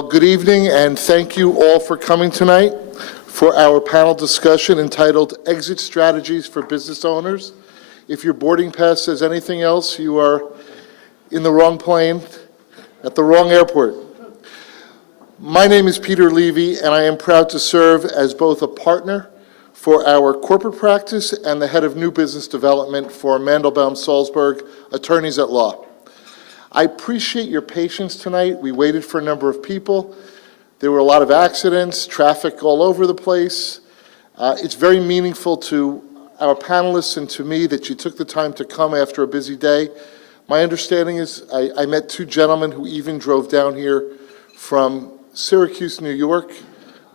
Well, good evening, and thank you all for coming tonight for our panel discussion entitled Exit Strategies for Business Owners. If your boarding pass says anything else, you are in the wrong plane at the wrong airport. My name is Peter Levy, and I am proud to serve as both a partner for our corporate practice and the head of new business development for Mandelbaum Salzburg Attorneys at Law. I appreciate your patience tonight. We waited for a number of people. There were a lot of accidents, traffic all over the place. It's very meaningful to our panelists and to me that you took the time to come after a busy day. My understanding is I met two gentlemen who even drove down here from Syracuse, New York,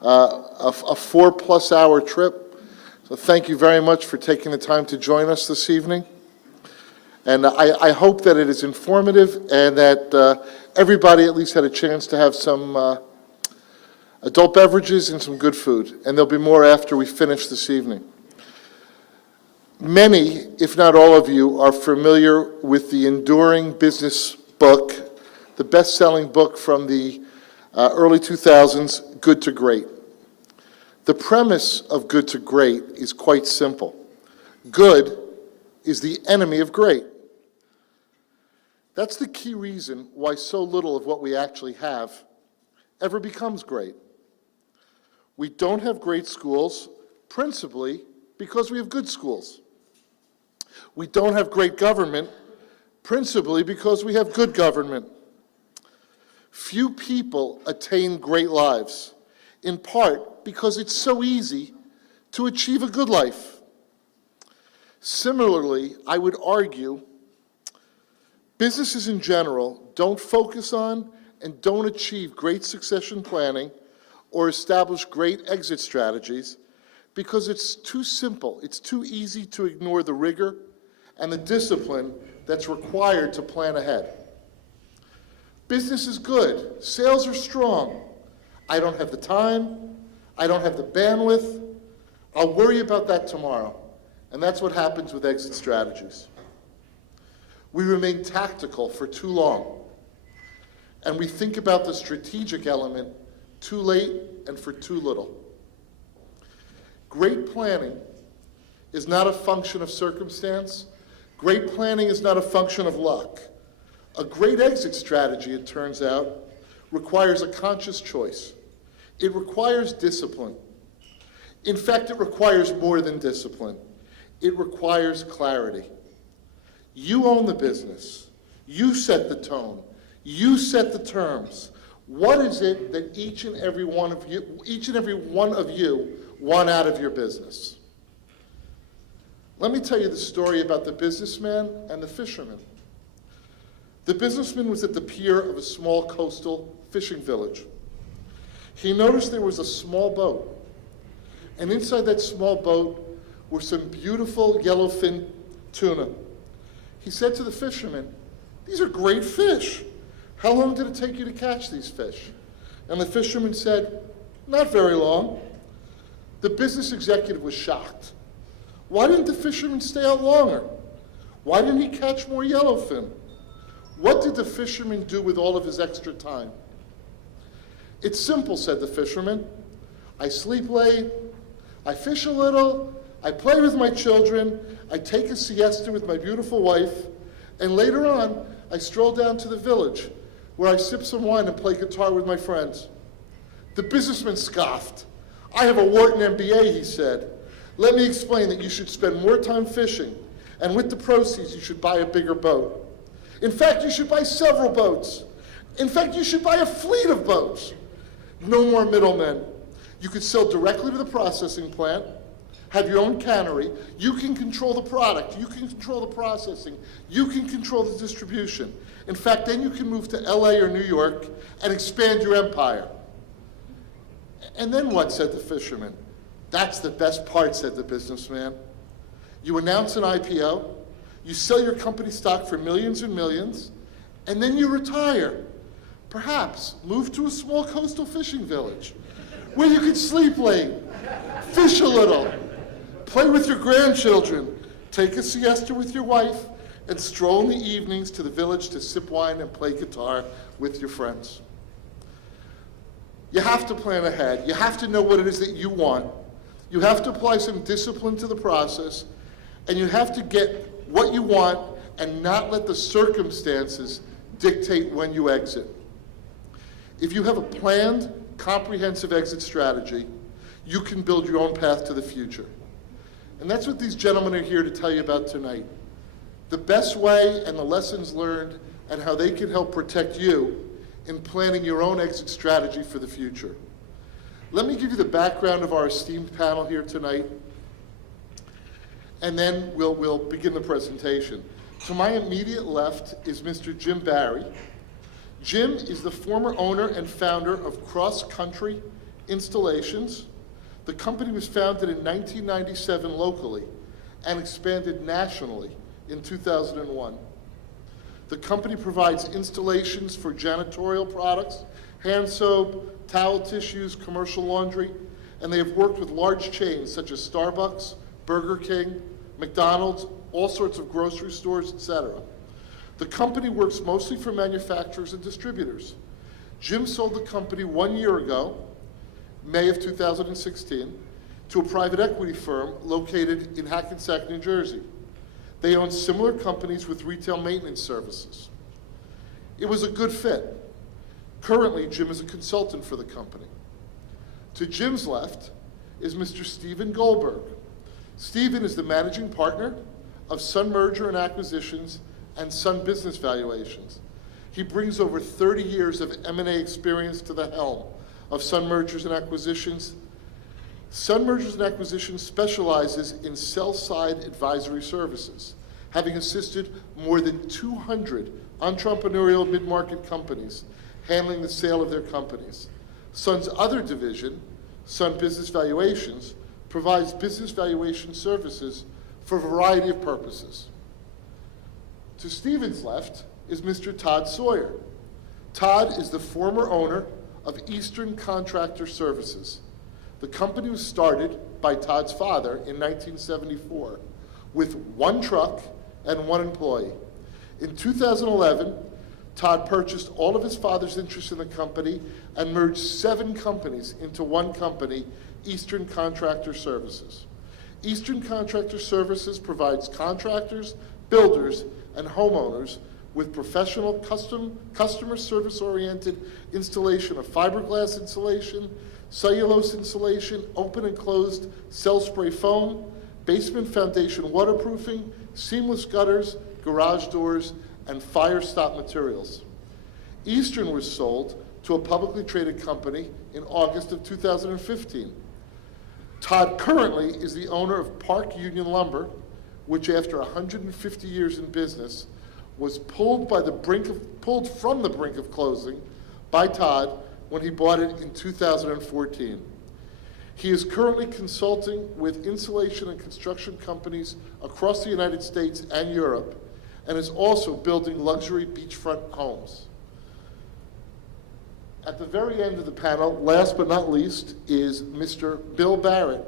a 4+ hour trip. So thank you very much for taking the time to join us this evening. And I hope that it is informative and that everybody at least had a chance to have some adult beverages and some good food. And there'll be more after we finish this evening. Many, if not all of you, are familiar with the enduring business book, the best-selling book from the early 2000s, Good to Great. The premise of Good to Great is quite simple. Good is the enemy of great. That's the key reason why so little of what we actually have ever becomes great. We don't have great schools, principally because we have good schools. We don't have great government, principally because we have good government. Few people attain great lives, in part because it's so easy to achieve a good life. Similarly, I would argue businesses in general don't focus on and don't achieve great succession planning or establish great exit strategies because it's too simple. It's too easy to ignore the rigor and the discipline that's required to plan ahead. Business is good. Sales are strong. I don't have the time. I don't have the bandwidth. I'll worry about that tomorrow. And that's what happens with exit strategies. We remain tactical for too long, and we think about the strategic element too late and for too little. Great planning is not a function of circumstance. Great planning is not a function of luck. A great exit strategy, it turns out, requires a conscious choice. It requires discipline. In fact, it requires more than discipline. It requires clarity. You own the business. You set the tone. You set the terms. What is it that each and every one of you want out of your business? Let me tell you the story about the businessman and the fisherman. The businessman was at the pier of a small coastal fishing village. He noticed there was a small boat, and inside that small boat were some beautiful yellowfin tuna. He said to the fisherman, "These are great fish. How long did it take you to catch these fish?" And the fisherman said, "Not very long." The business executive was shocked. Why didn't the fisherman stay out longer? Why didn't he catch more yellowfin? What did the fisherman do with all of his extra time? "It's simple," said the fisherman. "I sleep late, I fish a little, I play with my children, I take a siesta with my beautiful wife, and later on, I stroll down to the village where I sip some wine and play guitar with my friends." The businessman scoffed. "I have a Wharton MBA," he said. "Let me explain that you should spend more time fishing, and with the proceeds, you should buy a bigger boat. In fact, you should buy several boats. In fact, you should buy a fleet of boats. No more middlemen. You could sell directly to the processing plant, have your own cannery. You can control the product. You can control the processing. You can control the distribution. In fact, then you can move to LA or New York and expand your empire." "And then what?" said the fisherman. "That's the best part," said the businessman. "You announce an IPO, you sell your company stock for millions and millions, and then you retire. Perhaps move to a small coastal fishing village where you can sleep late, fish a little, play with your grandchildren, take a siesta with your wife, and stroll in the evenings to the village to sip wine and play guitar with your friends." You have to plan ahead. You have to know what it is that you want. You have to apply some discipline to the process, and you have to get what you want and not let the circumstances dictate when you exit. If you have a planned, comprehensive exit strategy, you can build your own path to the future. And that's what these gentlemen are here to tell you about tonight. The best way and the lessons learned and how they can help protect you in planning your own exit strategy for the future. Let me give you the background of our esteemed panel here tonight, and then we'll begin the presentation. To my immediate left is Mr. Jim Barry. Jim is the former owner and founder of Cross Country Installations. The company was founded in 1997 locally and expanded nationally in 2001. The company provides installations for janitorial products, hand soap, towel tissues, commercial laundry, and they have worked with large chains such as Starbucks, Burger King, McDonald's, all sorts of grocery stores, etc. The company works mostly for manufacturers and distributors. Jim sold the company 1 year ago, May of 2016, to a private equity firm located in Hackensack, New Jersey. They own similar companies with retail maintenance services. It was a good fit. Currently, Jim is a consultant for the company. To Jim's left is Mr. Stephen Goldberg. Stephen is the managing partner of Sun Merger and Acquisitions and Sun Business Valuations. He brings over 30 years of M&A experience to the helm of Sun Mergers and Acquisitions. Sun Mergers and Acquisitions specializes in sell-side advisory services, having assisted more than 200 entrepreneurial mid-market companies handling the sale of their companies. Sun's other division, Sun Business Valuations, provides business valuation services for a variety of purposes. To Stephen's left is Mr. Todd Sawyer. Todd is the former owner of Eastern Contractor Services. The company was started by Todd's father in 1974 with 1 truck and 1 employee. In 2011, Todd purchased all of his father's interest in the company and merged 7 companies into 1 company, Eastern Contractor Services. Eastern Contractor Services provides contractors, builders, and homeowners with professional, customer service-oriented installation of fiberglass insulation, cellulose insulation, open and closed cell spray foam, basement foundation waterproofing, seamless gutters, garage doors, and fire stop materials. Eastern was sold to a publicly traded company in August of 2015. Todd currently is the owner of Park Union Lumber, which after 150 years in business was pulled from the brink of closing by Todd when he bought it in 2014. He is currently consulting with insulation and construction companies across the United States and Europe, and is also building luxury beachfront homes. At the very end of the panel, last but not least, is Mr. Bill Barrett.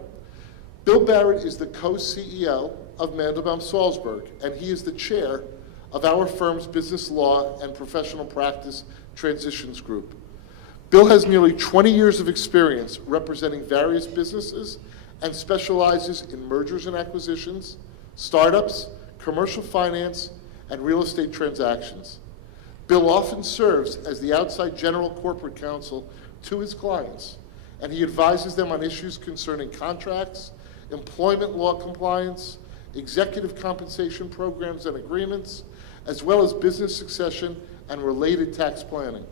Bill Barrett is the co-CEO of Mandelbaum Salzburg, and he is the chair of our firm's business law and professional practice transitions group. Bill has nearly 20 years of experience representing various businesses and specializes in mergers and acquisitions, startups, commercial finance, and real estate transactions. Bill often serves as the outside general corporate counsel to his clients, and he advises them on issues concerning contracts, employment law compliance, executive compensation programs and agreements, as well as business succession and related tax planning.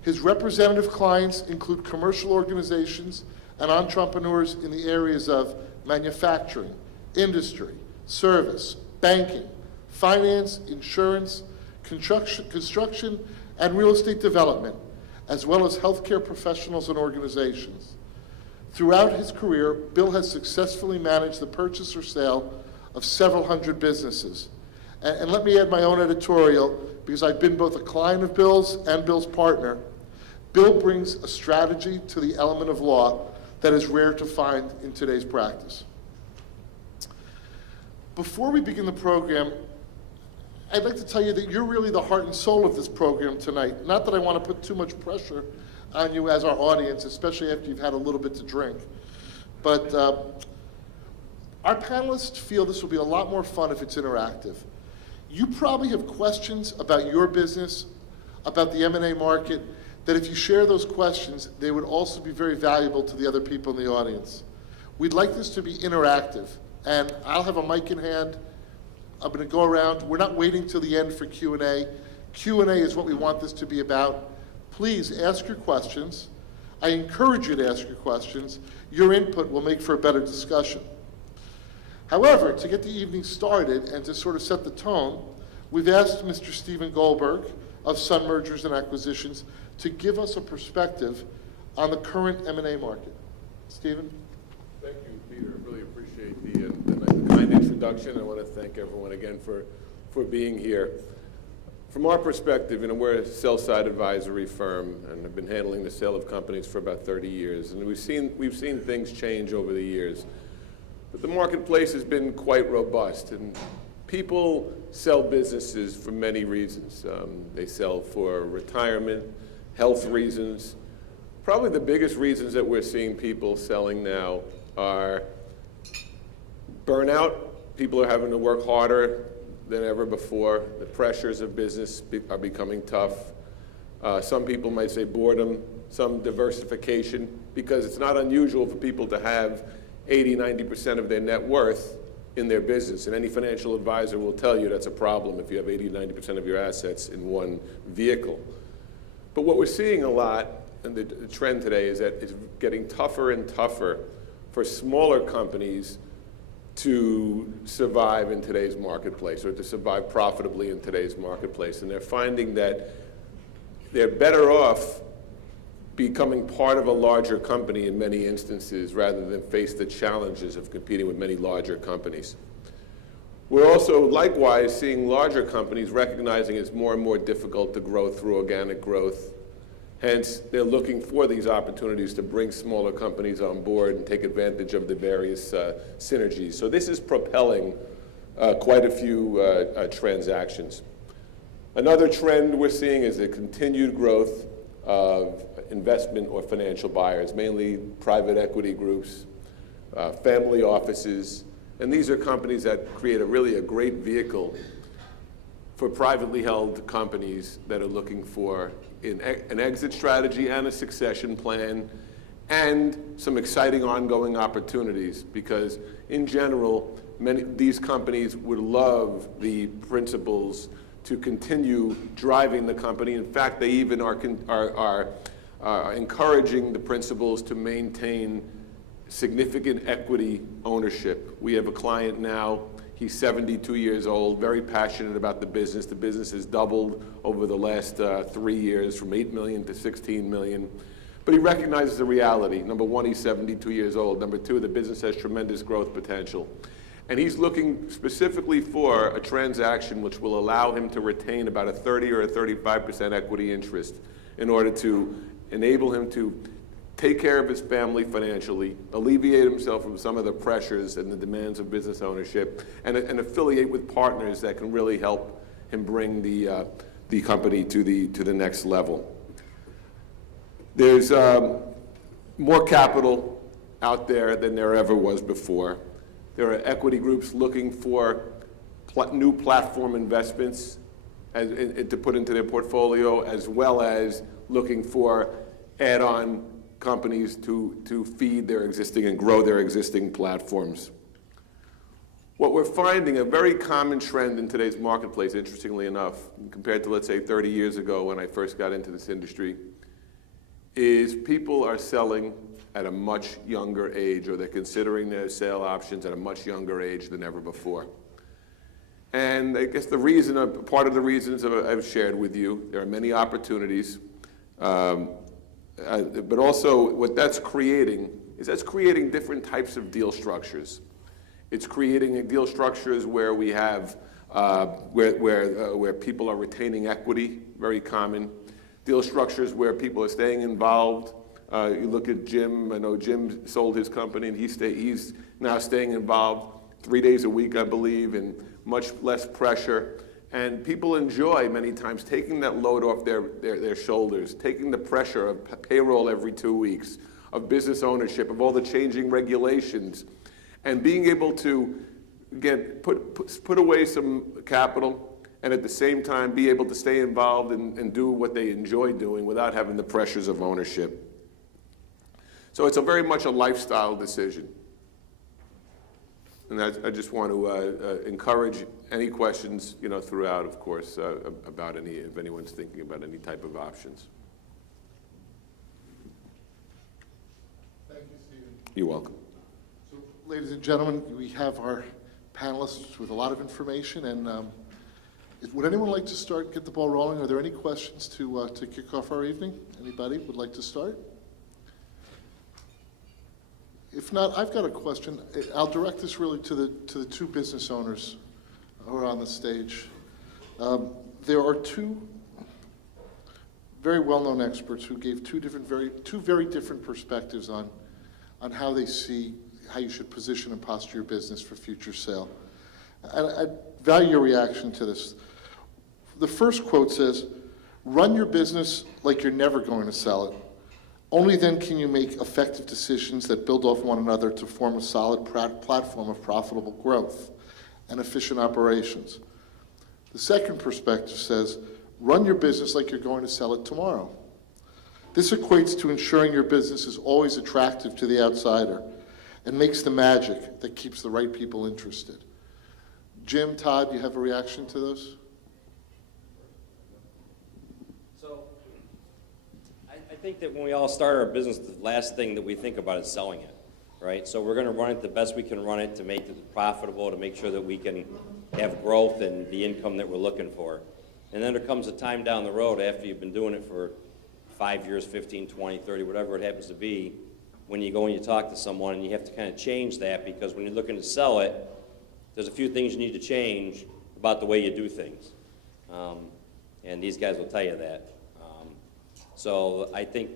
His representative clients include commercial organizations and entrepreneurs in the areas of manufacturing, industry, service, banking, finance, insurance, construction, and real estate development, as well as healthcare professionals and organizations. Throughout his career, Bill has successfully managed the purchase or sale of several hundred businesses. And let me add my own editorial, because I've been both a client of Bill's and Bill's partner. Bill brings a strategy to the element of law that is rare to find in today's practice. Before we begin the program, I'd like to tell you that you're really the heart and soul of this program tonight. Not that I want to put too much pressure on you as our audience, especially after you've had a little bit to drink. But our panelists feel this will be a lot more fun if it's interactive. You probably have questions about your business, about the M&A market, that if you share those questions, they would also be very valuable to the other people in the audience. We'd like this to be interactive, and I'll have a mic in hand. I'm going to go around. We're not waiting till the end for Q&A. Q&A is what we want this to be about. Please ask your questions. I encourage you to ask your questions. Your input will make for a better discussion. However, to get the evening started and to sort of set the tone, we've asked Mr. Stephen Goldberg of Sun Mergers and Acquisitions to give us a perspective on the current M&A market. Stephen? Thank you, Peter. I really appreciate the kind introduction. I want to thank everyone again for being here. From our perspective, we're a sell-side advisory firm, and I've been handling the sale of companies for about 30 years. And we've seen things change over the years. But the marketplace has been quite robust, and people sell businesses for many reasons. They sell for retirement, health reasons. Probably the biggest reasons that we're seeing people selling now are burnout. People are having to work harder than ever before. The pressures of business are becoming tough. Some people might say boredom, some diversification, because it's not unusual for people to have 80–90% of their net worth in their business. And any financial advisor will tell you that's a problem if you have 80–90% of your assets in one vehicle. But what we're seeing a lot, and the trend today, is that it's getting tougher and tougher for smaller companies to survive in today's marketplace, or to survive profitably in today's marketplace. And they're finding that they're better off becoming part of a larger company in many instances rather than face the challenges of competing with many larger companies. We're also likewise seeing larger companies recognizing it's more and more difficult to grow through organic growth. Hence, they're looking for these opportunities to bring smaller companies on board and take advantage of the various synergies. So this is propelling quite a few transactions. Another trend we're seeing is the continued growth of investment or financial buyers, mainly private equity groups, family offices, and these are companies that create really a great vehicle for privately held companies that are looking for an exit strategy and a succession plan and some exciting ongoing opportunities, because in general, these companies would love the principals to continue driving the company. In fact, they even are encouraging the principals to maintain significant equity ownership. We have a client now, he's 72 years old, very passionate about the business. The business has doubled over the last 3 years, from 8 million to 16 million. But he recognizes the reality. Number one, he's 72 years old. Number two, the business has tremendous growth potential. And he's looking specifically for a transaction which will allow him to retain about a 30 or a 35% equity interest in order to enable him to take care of his family financially, alleviate himself from some of the pressures and the demands of business ownership, and affiliate with partners that can really help him bring the company to the next level. There's more capital out there than there ever was before. There are equity groups looking for new platform investments to put into their portfolio, as well as looking for add-on companies to feed their existing and grow their existing platforms. What we're finding, a very common trend in today's marketplace, interestingly enough, compared to, let's say, 30 years ago when I first got into this industry, is people are selling at a much younger age, or they're considering their sale options at a much younger age than ever before. And I guess part of the reasons I've shared with you, there are many opportunities, but also what that's creating is different types of deal structures. It's creating deal structures where we have where people are retaining equity, very common. Deal structures where people are staying involved. You look at Jim. I know Jim sold his company, and he's now staying involved 3 days a week, I believe, and much less pressure. And people enjoy many times taking that load off their shoulders, taking the pressure of payroll every 2 weeks, of business ownership, of all the changing regulations, and being able to, again, put away some capital and at the same time be able to stay involved and do what they enjoy doing without having the pressures of ownership. So it's very much a lifestyle decision. And I just want to encourage any questions, throughout, of course, about if anyone's thinking about any type of options. Thank you, Stephen. You're welcome. So, ladies and gentlemen, we have our panelists with a lot of information, and would anyone like to get the ball rolling? Are there any questions to kick off our evening? Anybody would like to start? If not, I've got a question. I'll direct this really to the two business owners who are on the stage. There are two very well-known experts who gave two very different perspectives on how they see how you should position and posture your business for future sale. And I value your reaction to this. The first quote says, "Run your business like you're never going to sell it. Only then can you make effective decisions that build off one another to form a solid platform of profitable growth and efficient operations." The second perspective says, "Run your business like you're going to sell it tomorrow." This equates to ensuring your business is always attractive to the outsider and makes the magic that keeps the right people interested. Jim, Todd, you have a reaction to those? I think that when we all start our business, the last thing that we think about is selling it, right? So we're going to run it the best we can run it to make it profitable, to make sure that we can have growth and the income that we're looking for. And then there comes a time down the road after you've been doing it for 5 years, 15, 20, 30, whatever it happens to be, when you go and you talk to someone and you have to kind of change that, because when you're looking to sell it, there's a few things you need to change about the way you do things. And these guys will tell you that. So I think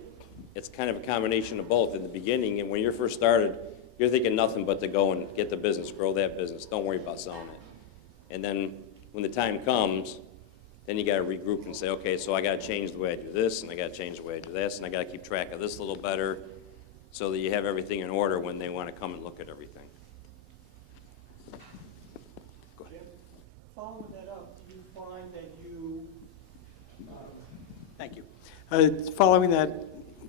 it's kind of a combination of both. In the beginning, and when you're first started, you're thinking nothing but to go and get the business, grow that business. Don't worry about selling it. And then when the time comes, then you got to regroup and say, okay, so I got to change the way I do this, and I got to change the way I do this, and I got to keep track of this a little better, so that you have everything in order when they want to come and look at everything. Go ahead. Following that up, do you find that you, thank you. Following that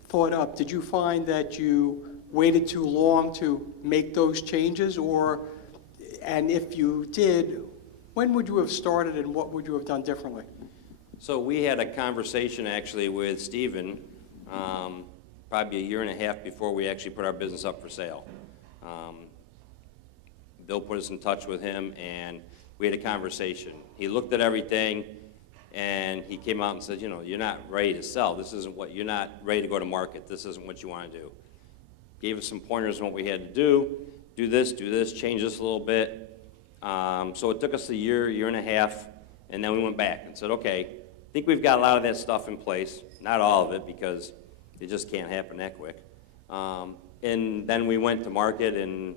thought up, did you find that you waited too long to make those changes, and if you did, when would you have started and what would you have done differently? So we had a conversation actually with Stephen, probably 1.5 years before we actually put our business up for sale. Bill put us in touch with him and we had a conversation. He looked at everything and he came out and said, you're not ready to sell. This isn't what, you're not ready to go to market. This isn't what you want to do. Gave us some pointers on what we had to do this, change this a little bit. So it took us 1.5 years, and then we went back and said, okay, I think we've got a lot of that stuff in place. Not all of it, because it just can't happen that quick. And then we went to market, and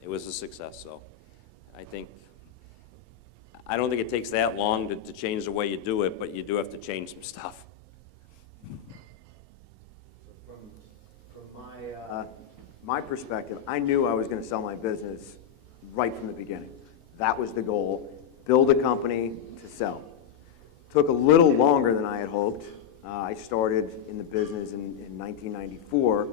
it was a success. So I don't think it takes that long to change the way you do it, but you do have to change some stuff. From my perspective, I knew I was going to sell my business right from the beginning. That was the goal, build a company to sell. Took a little longer than I had hoped. I started in the business in 1994,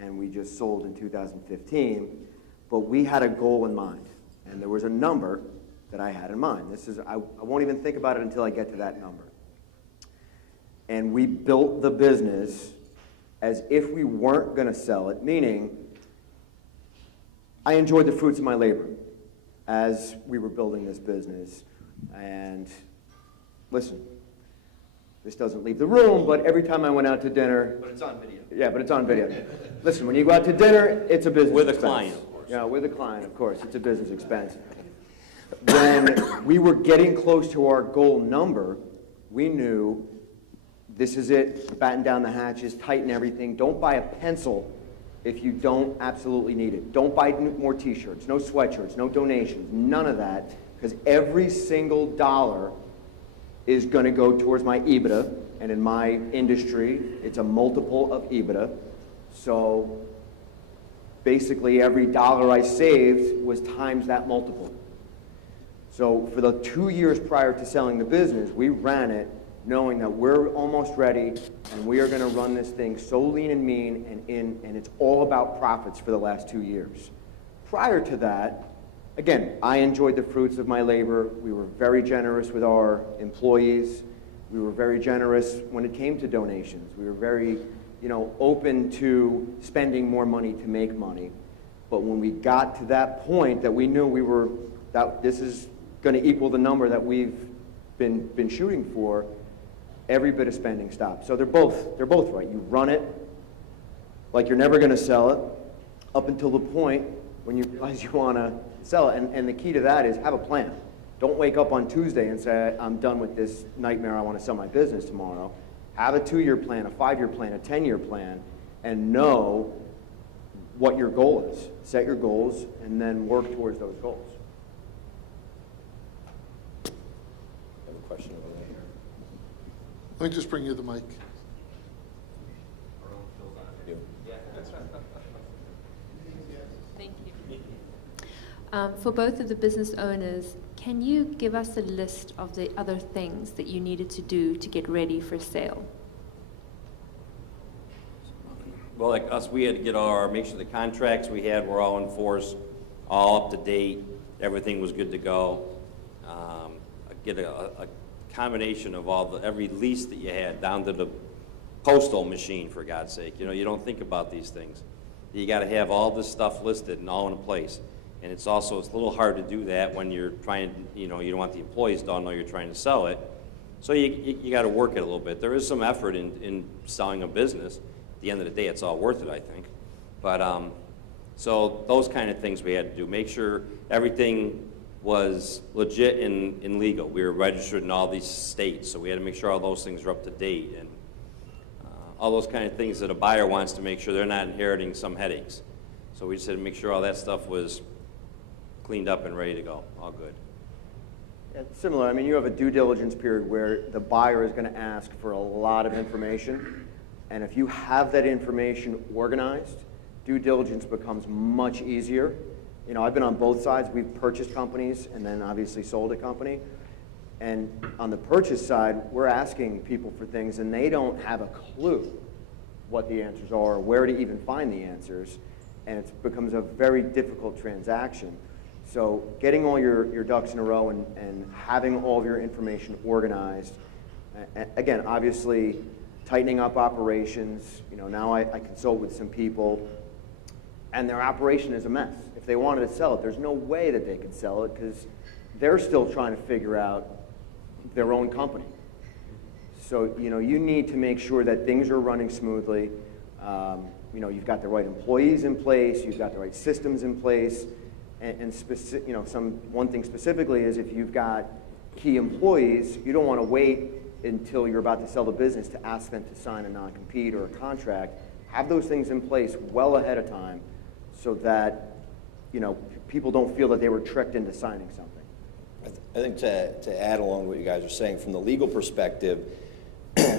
and we just sold in 2015, but we had a goal in mind, and there was a number that I had in mind. I won't even think about it until I get to that number. And we built the business as if we weren't going to sell it, meaning I enjoyed the fruits of my labor as we were building this business. And listen, this doesn't leave the room, but every time I went out to dinner... But it's on video. Yeah, but it's on video. Listen, when you go out to dinner, it's a business With a expense. client, of course. Yeah, with a client, of course. It's a business expense. When we were getting close to our goal number, we knew this is it, batten down the hatches, tighten everything. Don't buy a pencil if you don't absolutely need it. Don't buy more t-shirts, no sweatshirts, no donations, none of that. because every single dollar is going to go towards my EBITDA, and in my industry, it's a multiple of EBITDA. So basically, every dollar I saved was times that multiple. So for the 2 years prior to selling the business, we ran it knowing that we're almost ready, and we are going to run this thing so lean and mean, and it's all about profits for the last 2 years. Prior to that, again, I enjoyed the fruits of my labor. We were very generous with our employees. We were very generous when it came to donations. We were very, open to spending more money to make money. But when we got to that point that we knew that this is going to equal the number that we've been shooting for, every bit of spending stopped. So they're both right. You run it like you're never going to sell it up until the point when you realize you want to sell it. And the key to that is have a plan. Don't wake up on Tuesday and say, I'm done with this nightmare, I want to sell my business tomorrow. Have a 2-year plan, a 5-year plan, a 10-year plan, and know what your goal is. Set your goals and then work towards those goals. I have a question over there. Let me just bring you the mic. Thank you. For both of the business owners, can you give us a list of the other things that you needed to do to get ready for sale? Well, like us, we had to make sure the contracts we had were all in force, all up to date, everything was good to go. Get a combination of every lease that you had down to the postal machine, for God's sake. You don't think about these things. You got to have all this stuff listed and all in a place. And it's a little hard to do that when you're trying to, you don't want the employees to all know you're trying to sell it. So you got to work it a little bit. There is some effort in selling a business. At the end of the day, it's all worth it, I think. But so those kind of things we had to do. Make sure everything was legit and legal. We were registered in all these states, so we had to make sure all those things are up to date, and all those kind of things that a buyer wants to make sure they're not inheriting some headaches. So we just had to make sure all that stuff was cleaned up and ready to go, all good. Yeah, it's similar. I mean, you have a due diligence period where the buyer is going to ask for a lot of information, and if you have that information organized, due diligence becomes much easier. I've been on both sides. We've purchased companies and then obviously sold a company. And on the purchase side, we're asking people for things and they don't have a clue what the answers are or where to even find the answers. And it becomes a very difficult transaction. So getting all your ducks in a row and having all of your information organized. Again, obviously tightening up operations. Now I consult with some people and their operation is a mess. If they wanted to sell it, there's no way that they could sell it because they're still trying to figure out their own company. So, you need to make sure that things are running smoothly. You've got the right employees in place, you've got the right systems in place, and one thing specifically is if you've got key employees, you don't want to wait until you're about to sell the business to ask them to sign a non-compete or a contract. Have those things in place well ahead of time so that, people don't feel that they were tricked into signing something. I think to add along to what you guys are saying, from the legal perspective,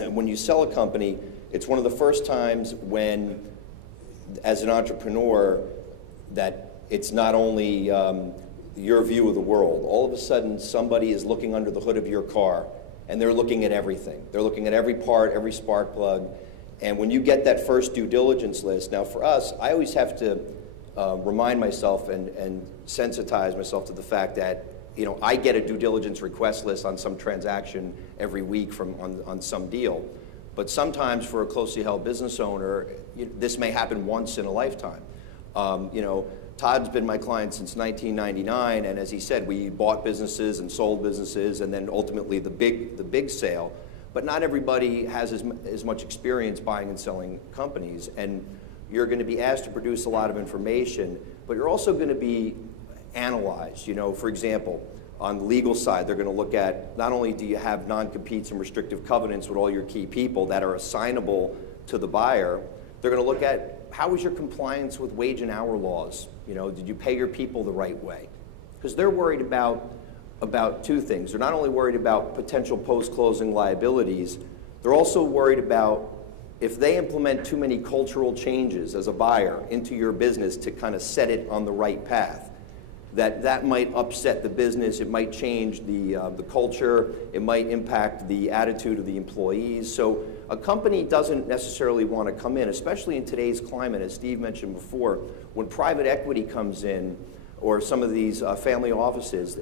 when you sell a company, it's one of the first times when, as an entrepreneur, that it's not only your view of the world. All of a sudden, somebody is looking under the hood of your car, and they're looking at everything. They're looking at every part, every spark plug. And when you get that first due diligence list, now for us, I always have to remind myself and sensitize myself to the fact that I get a due diligence request list on some transaction every week on some deal. But sometimes for a closely held business owner, this may happen once in a lifetime. Todd's been my client since 1999, and as he said, we bought businesses and sold businesses, and then ultimately the big sale. But not everybody has as much experience buying and selling companies, and you're going to be asked to produce a lot of information, but you're also going to be analyzed. For example, on the legal side, they're going to look at not only do you have non-competes and restrictive covenants with all your key people that are assignable to the buyer, they're going to look at how is your compliance with wage and hour laws. Did you pay your people the right way? Because they're worried about about two things. They're not only worried about potential post-closing liabilities, they're also worried about if they implement too many cultural changes as a buyer into your business to kind of set it on the right path, that might upset the business, it might change the culture, it might impact the attitude of the employees. So a company doesn't necessarily want to come in, especially in today's climate, as Steve mentioned before, when private equity comes in, or some of these family offices,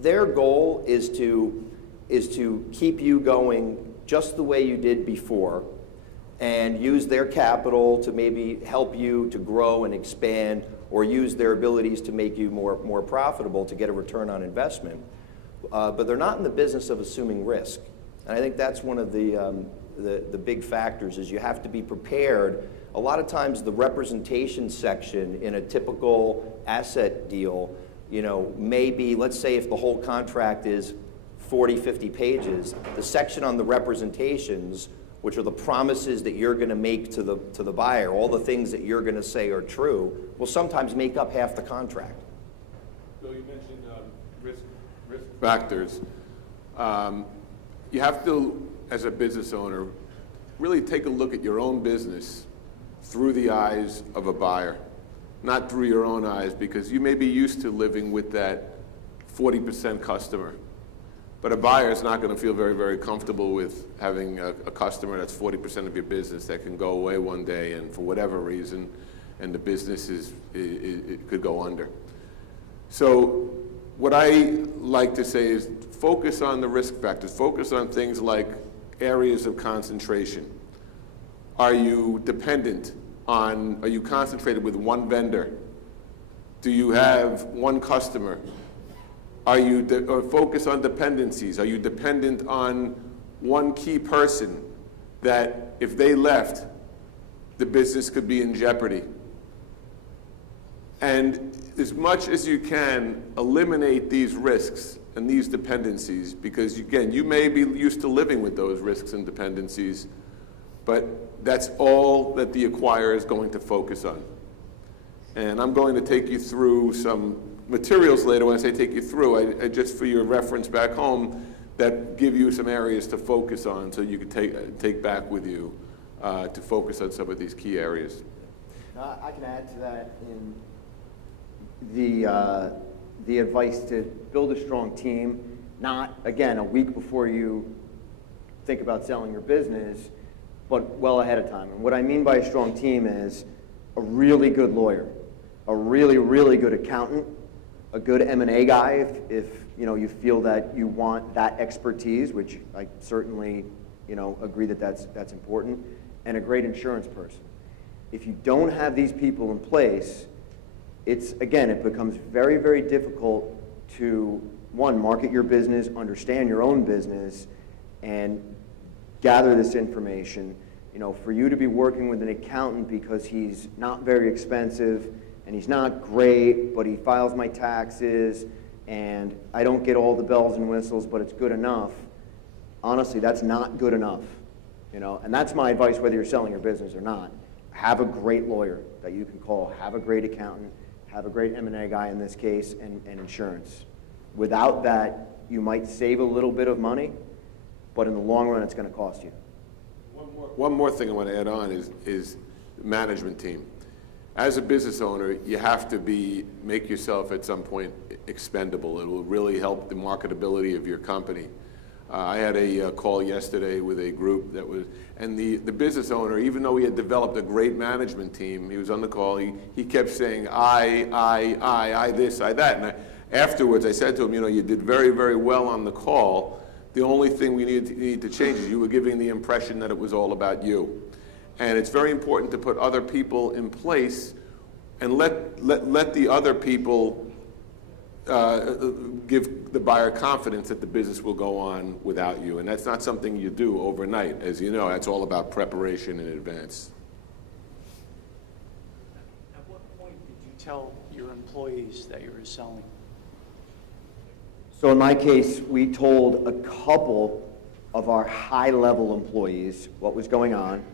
their goal is to keep you going just the way you did before, and use their capital to maybe help you to grow and expand, or use their abilities to make you more profitable to get a return on investment. But they're not in the business of assuming risk. And I think that's one of the big factors, is you have to be prepared. A lot of times the representation section in a typical asset deal, you know, maybe, let's say if the whole contract is 40, 50 pages, the section on the representations, which are the promises that you're going to make to the buyer, all the things that you're going to say are true, will sometimes make up half the contract. Bill, you mentioned risk factors. You have to, as a business owner, really take a look at your own business through the eyes of a buyer, not through your own eyes, because you may be used to living with that 40% customer. But a buyer is not going to feel very, very comfortable with having a customer that's 40% of your business that can go away one day and for whatever reason, and the business it could go under. So what I like to say is focus on the risk factors. Focus on things like areas of concentration. Are you are you concentrated with one vendor? Do you have one customer? Are you focus on dependencies? Are you dependent on one key person that if they left, the business could be in jeopardy? And as much as you can, eliminate these risks and these dependencies, because again, you may be used to living with those risks and dependencies, but that's all that the acquirer is going to focus on. And I'm going to take you through some materials later. When I say take you through, I just for your reference back home, that give you some areas to focus on so you can take back with you to focus on some of these key areas. I can add to that in the advice to build a strong team, not, again, a week before you think about selling your business, but well ahead of time. And what I mean by a strong team is a really good lawyer, a really, really good accountant, a good M&A guy if you know you feel that you want that expertise, which I certainly agree that that's important, and a great insurance person. If you don't have these people in place, it becomes very, very difficult to, one, market your business, understand your own business, and gather this information. For you to be working with an accountant because he's not very expensive and he's not great, but he files my taxes and I don't get all the bells and whistles, but it's good enough. Honestly, that's not good enough. And that's my advice, whether you're selling your business or not. Have a great lawyer that you can call, have a great accountant, have a great M&A guy in this case, and insurance. Without that, you might save a little bit of money, but in the long run, it's going to cost you. One more thing I want to add on is management team. As a business owner, you have to make yourself at some point expendable. It will really help the marketability of your company. I had a call yesterday with a group and the business owner, even though he had developed a great management team, he was on the call, he kept saying, I this, I that. And afterwards, I said to him, you did very, very well on the call. The only thing we need to change is you were giving the impression that it was all about you. And it's very important to put other people in place and let the other people give the buyer confidence that the business will go on without you. And that's not something you do overnight. As you know, that's all about preparation in advance. At what point did you tell your employees that you were selling? So in my case, we told a couple of our high-level employees what was going on.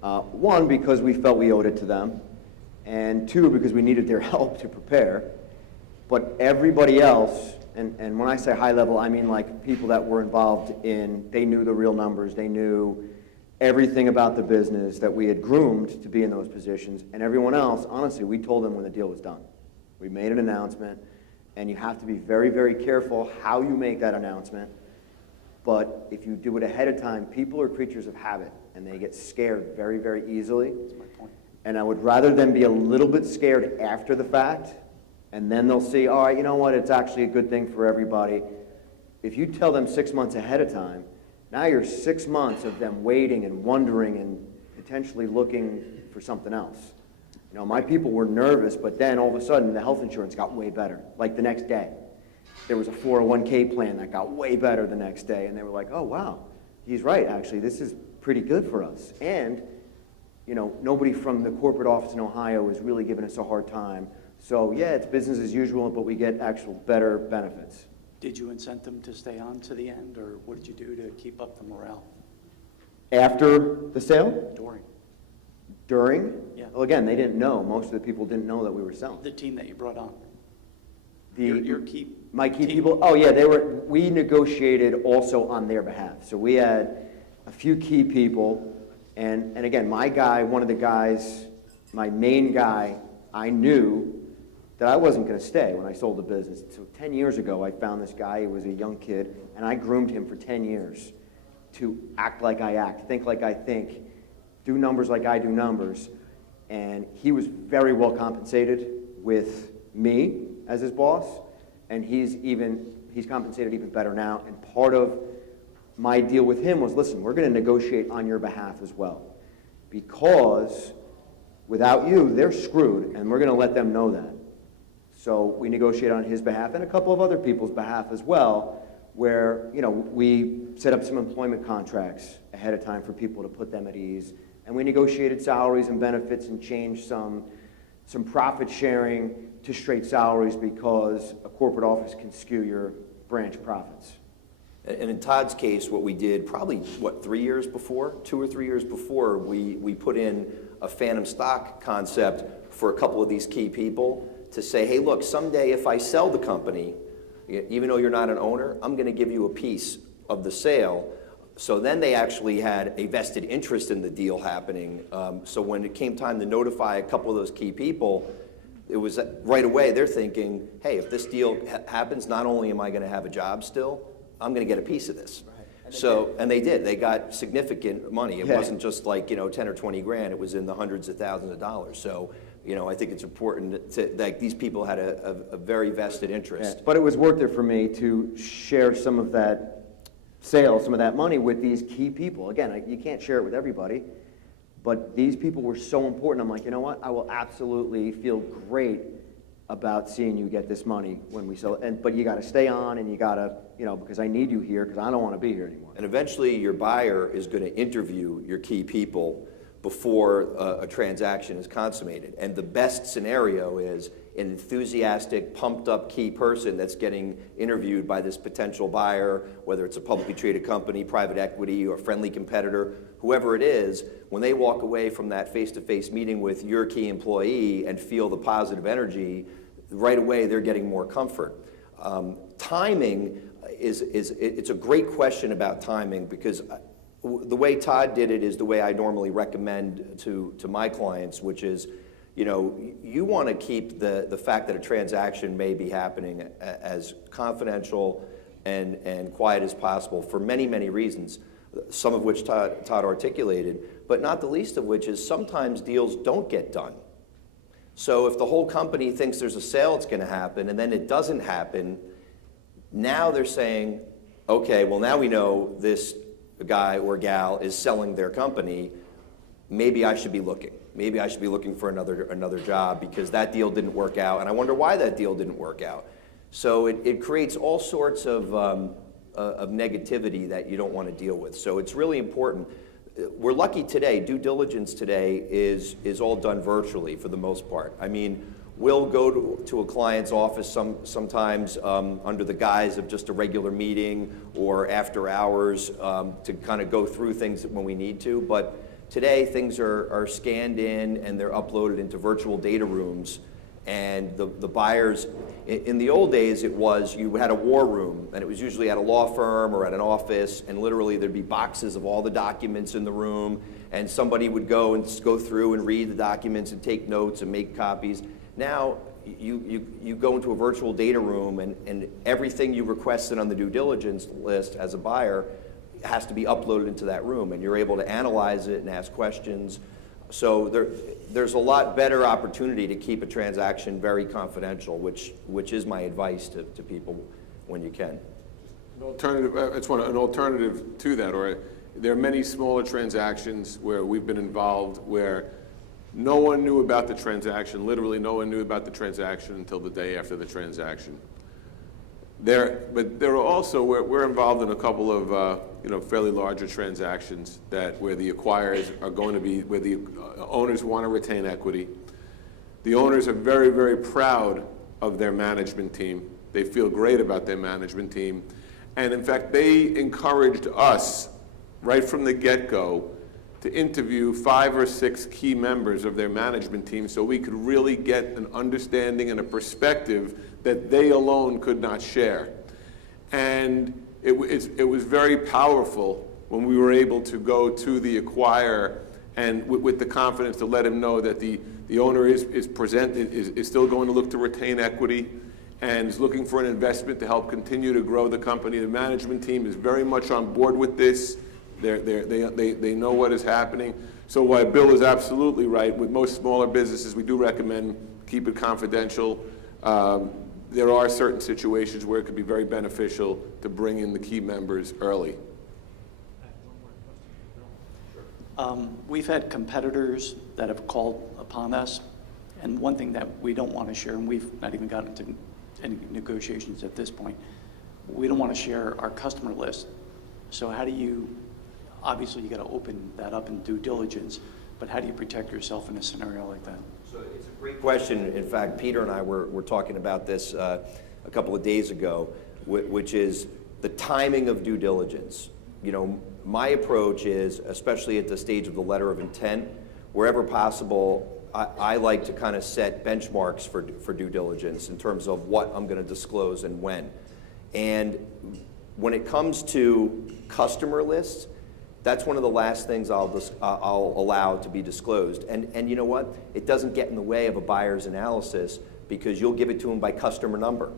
One, because we felt we owed it to them, and two, because we needed their help to prepare. But everybody else, And when I say high level, I mean like people that were involved in, they knew the real numbers, they knew everything about the business, that we had groomed to be in those positions. And everyone else, honestly, we told them when the deal was done. We made an announcement, and you have to be very, very careful how you make that announcement. But if you do it ahead of time, people are creatures of habit, and they get scared very, very easily. And I would rather them be a little bit scared after the fact, and then they'll see, all right, you know what, it's actually a good thing for everybody. If you tell them 6 months ahead of time, now you're 6 months of them waiting and wondering and potentially looking for something else. You know, my people were nervous, but then all of a sudden the health insurance got way better, like the next day. There was a 401k plan that got way better the next day, and they were like, oh, wow, he's right, actually, this is pretty good for us. And, you know, nobody from the corporate office in Ohio is really giving us a hard time. So, yeah, it's business as usual, but we get actual better benefits. Did you incent them to stay on to the end, or what did you do to keep up the morale After the sale? during During? Yeah. Well, again, they didn't know. Most of the people didn't know that we were selling. the team that you brought on? The, Your key my key team. people, oh yeah, we negotiated also on their behalf. So we had a few key people, and again, my guy, one of the guys, my main guy, I knew that I wasn't going to stay when I sold the business. So 10 years ago, I found this guy, he was a young kid, and I groomed him for 10 years to act like I act, think like I think, do numbers like I do numbers. And he was very well compensated with me as his boss, and he's compensated even better now. And part of my deal with him was, listen, we're going to negotiate on your behalf as well, because without you, they're screwed, and we're going to let them know that. So we negotiate on his behalf and a couple of other people's behalf as well, where, you know, we set up some employment contracts ahead of time for people to put them at ease, and we negotiated salaries and benefits and changed some profit sharing to straight salaries, because a corporate office can skew your branch profits. And in Todd's case, what we did probably, 3 years before, 2 or 3 years before, we put in a phantom stock concept for a couple of these key people to say, hey, look, someday if I sell the company, even though you're not an owner, I'm going to give you a piece of the sale. So then they actually had a vested interest in the deal happening. So when it came time to notify a couple of those key people, it was right away they're thinking, hey, if this deal happens, not only am I going to have a job still, I'm going to get a piece of this. So, and they did. They got significant money. It wasn't just like, 10 or 20 grand. It was in the hundreds of thousands of dollars. So, I think it's important that these people had a very vested interest. Yeah, but it was worth it for me to share some of that sale, some of that money with these key people. Again, you can't share it with everybody, but these people were so important. I'm like, you know what? I will absolutely feel great about seeing you get this money when we sell it. But you got to stay on, and you got to, because I need you here, because I don't want to be here anymore. And eventually your buyer is going to interview your key people before a transaction is consummated. And the best scenario is an enthusiastic, pumped up key person that's getting interviewed by this potential buyer, whether it's a publicly traded company, private equity, or a friendly competitor, whoever it is. When they walk away from that face-to-face meeting with your key employee and feel the positive energy, right away they're getting more comfort. Timing it's a great question about timing, because the way Todd did it is the way I normally recommend to my clients, which is, you want to keep the fact that a transaction may be happening as confidential and quiet as possible for many, many reasons, some of which Todd articulated, but not the least of which is sometimes deals don't get done. So if the whole company thinks there's a sale that's going to happen and then it doesn't happen, now they're saying, okay, well, now we know this guy or gal is selling their company. Maybe I should be looking. Maybe I should be looking for another job because that deal didn't work out, and I wonder why that deal didn't work out. So it creates all sorts of negativity that you don't want to deal with. So it's really important. We're lucky today. Due diligence today is all done virtually for the most part. I mean, we'll go to a client's office sometimes under the guise of just a regular meeting or after hours to kind of go through things when we need to. But today things are scanned in and they're uploaded into virtual data rooms. And the buyers, in the old days, it was you had a war room, and it was usually at a law firm or at an office, and literally there'd be boxes of all the documents in the room, and somebody would go through and read the documents and take notes and make copies. Now, you go into a virtual data room, and everything you requested on the due diligence list as a buyer has to be uploaded into that room, and you're able to analyze it and ask questions. So there's a lot better opportunity to keep a transaction very confidential, which is my advice to people when you can. An alternative, an alternative to that, or there are many smaller transactions where we've been involved where no one knew about the transaction, literally no one knew about the transaction until the day after the transaction. But there are also, we're involved in a couple of fairly larger transactions where the acquirers are going to be, where the owners want to retain equity. The owners are very, very proud of their management team. They feel great about their management team. And in fact, they encouraged us right from the get-go to interview 5 or 6 key members of their management team so we could really get an understanding and a perspective that they alone could not share. And it was very powerful when we were able to go to the acquirer and with the confidence to let him know that the owner is still going to look to retain equity and is looking for an investment to help continue to grow the company. The management team is very much on board with this. They know what is happening. So while Bill is absolutely right, with most smaller businesses, we do recommend keep it confidential. There are certain situations where it could be very beneficial to bring in the key members early. We've had competitors that have called upon us, and one thing that we don't want to share, and we've not even gotten into any negotiations at this point, we don't want to share our customer list. So how do you, obviously you got to open that up in due diligence, but how do you protect yourself in a scenario like that? So it's a great question. In fact, Peter and I were talking about this a couple of days ago, which is the timing of due diligence. You know, my approach is, especially at the stage of the letter of intent, wherever possible, I like to kind of set benchmarks for due diligence in terms of what I'm going to disclose and when. And when it comes to customer lists, that's one of the last things I'll allow to be disclosed. And you know what? It doesn't get in the way of a buyer's analysis because you'll give it to them by customer number.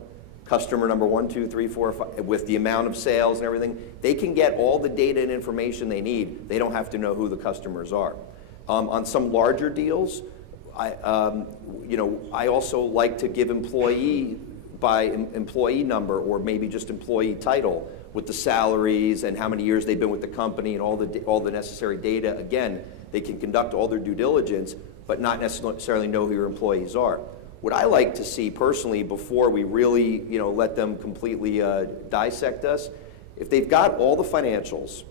Customer number 1, 2, 3, 4, 5, with the amount of sales and everything. They can get all the data and information they need. They don't have to know who the customers are. On some larger deals, I also like to give employee by employee number or maybe just employee title with the salaries and how many years they've been with the company and all the necessary data. Again, they can conduct all their due diligence, but not necessarily know who your employees are. What I like to see personally before we really let them completely dissect us, if they've got all the financials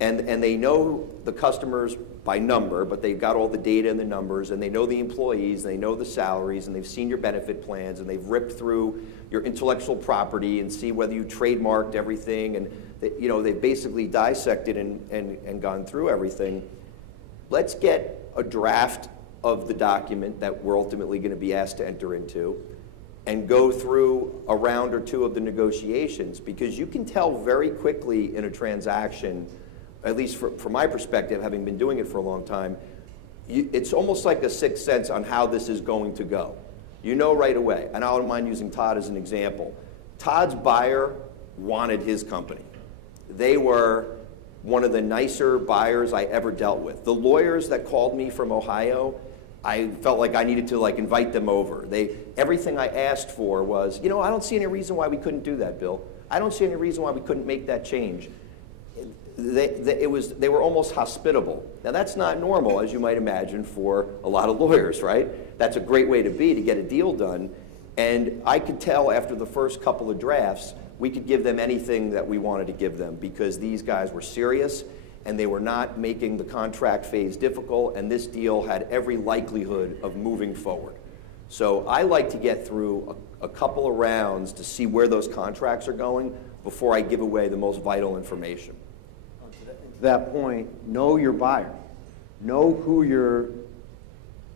and they know the customers by number, but they've got all the data and the numbers, and they know the employees, and they know the salaries, and they've seen your benefit plans, and they've ripped through your intellectual property and see whether you trademarked everything, and they've basically dissected and gone through everything. Let's get a draft of the document that we're ultimately going to be asked to enter into and go through a round or two of the negotiations, because you can tell very quickly in a transaction, at least from my perspective, having been doing it for a long time, it's almost like a sixth sense on how this is going to go. You know right away, and I don't mind using Todd as an example. Todd's buyer wanted his company. They were one of the nicer buyers I ever dealt with. The lawyers that called me from Ohio, I felt like I needed to invite them over. Everything I asked for was, I don't see any reason why we couldn't do that, Bill. I don't see any reason why we couldn't make that change. They were almost hospitable. Now that's not normal, as you might imagine, for a lot of lawyers, right? That's a great way to be, to get a deal done. And I could tell after the first couple of drafts, we could give them anything that we wanted to give them because these guys were serious and they were not making the contract phase difficult, and this deal had every likelihood of moving forward. So I like to get through a couple of rounds to see where those contracts are going before I give away the most vital information. To that point, know your buyer. Know who your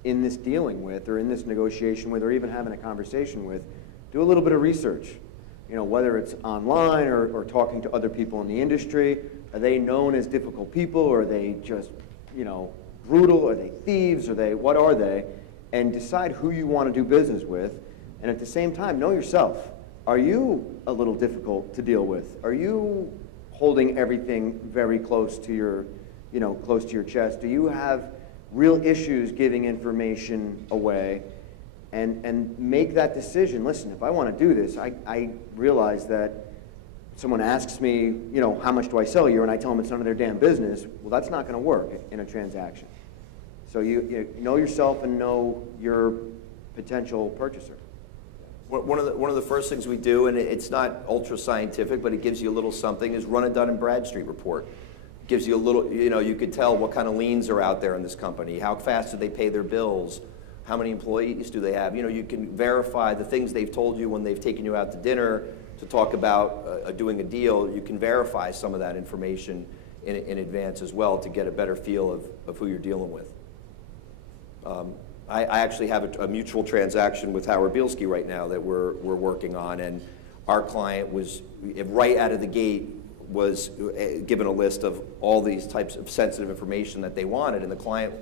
in this dealing with, or in this negotiation with, or even having a conversation with, do a little bit of research. You know, whether it's online or talking to other people in the industry. Are they known as difficult people, or are they just, you know, brutal? Are they thieves? What are they? And decide who you want to do business with. And at the same time, know yourself. Are you a little difficult to deal with? Are you holding everything very close to your, you know, close to your chest? Do you have real issues giving information away? And make that decision. Listen, if I want to do this, I realize that someone asks me, you know, how much do I sell a year, and I tell them it's none of their damn business. Well, that's not going to work in a transaction. So you know yourself and know your potential purchaser. One of the first things we do, and it's not ultra scientific, but it gives you a little something, is run a Dun & Bradstreet report. Gives you a little, you know, you could tell what kind of liens are out there in this company, how fast do they pay their bills, how many employees do they have. You know, you can verify the things they've told you when they've taken you out to dinner to talk about doing a deal. You can verify some of that information in advance as well to get a better feel of who you're dealing with. I actually have a mutual transaction with Howard Bielski right now that we're working on, and our client was, right out of the gate, was given a list of all these types of sensitive information that they wanted, and the client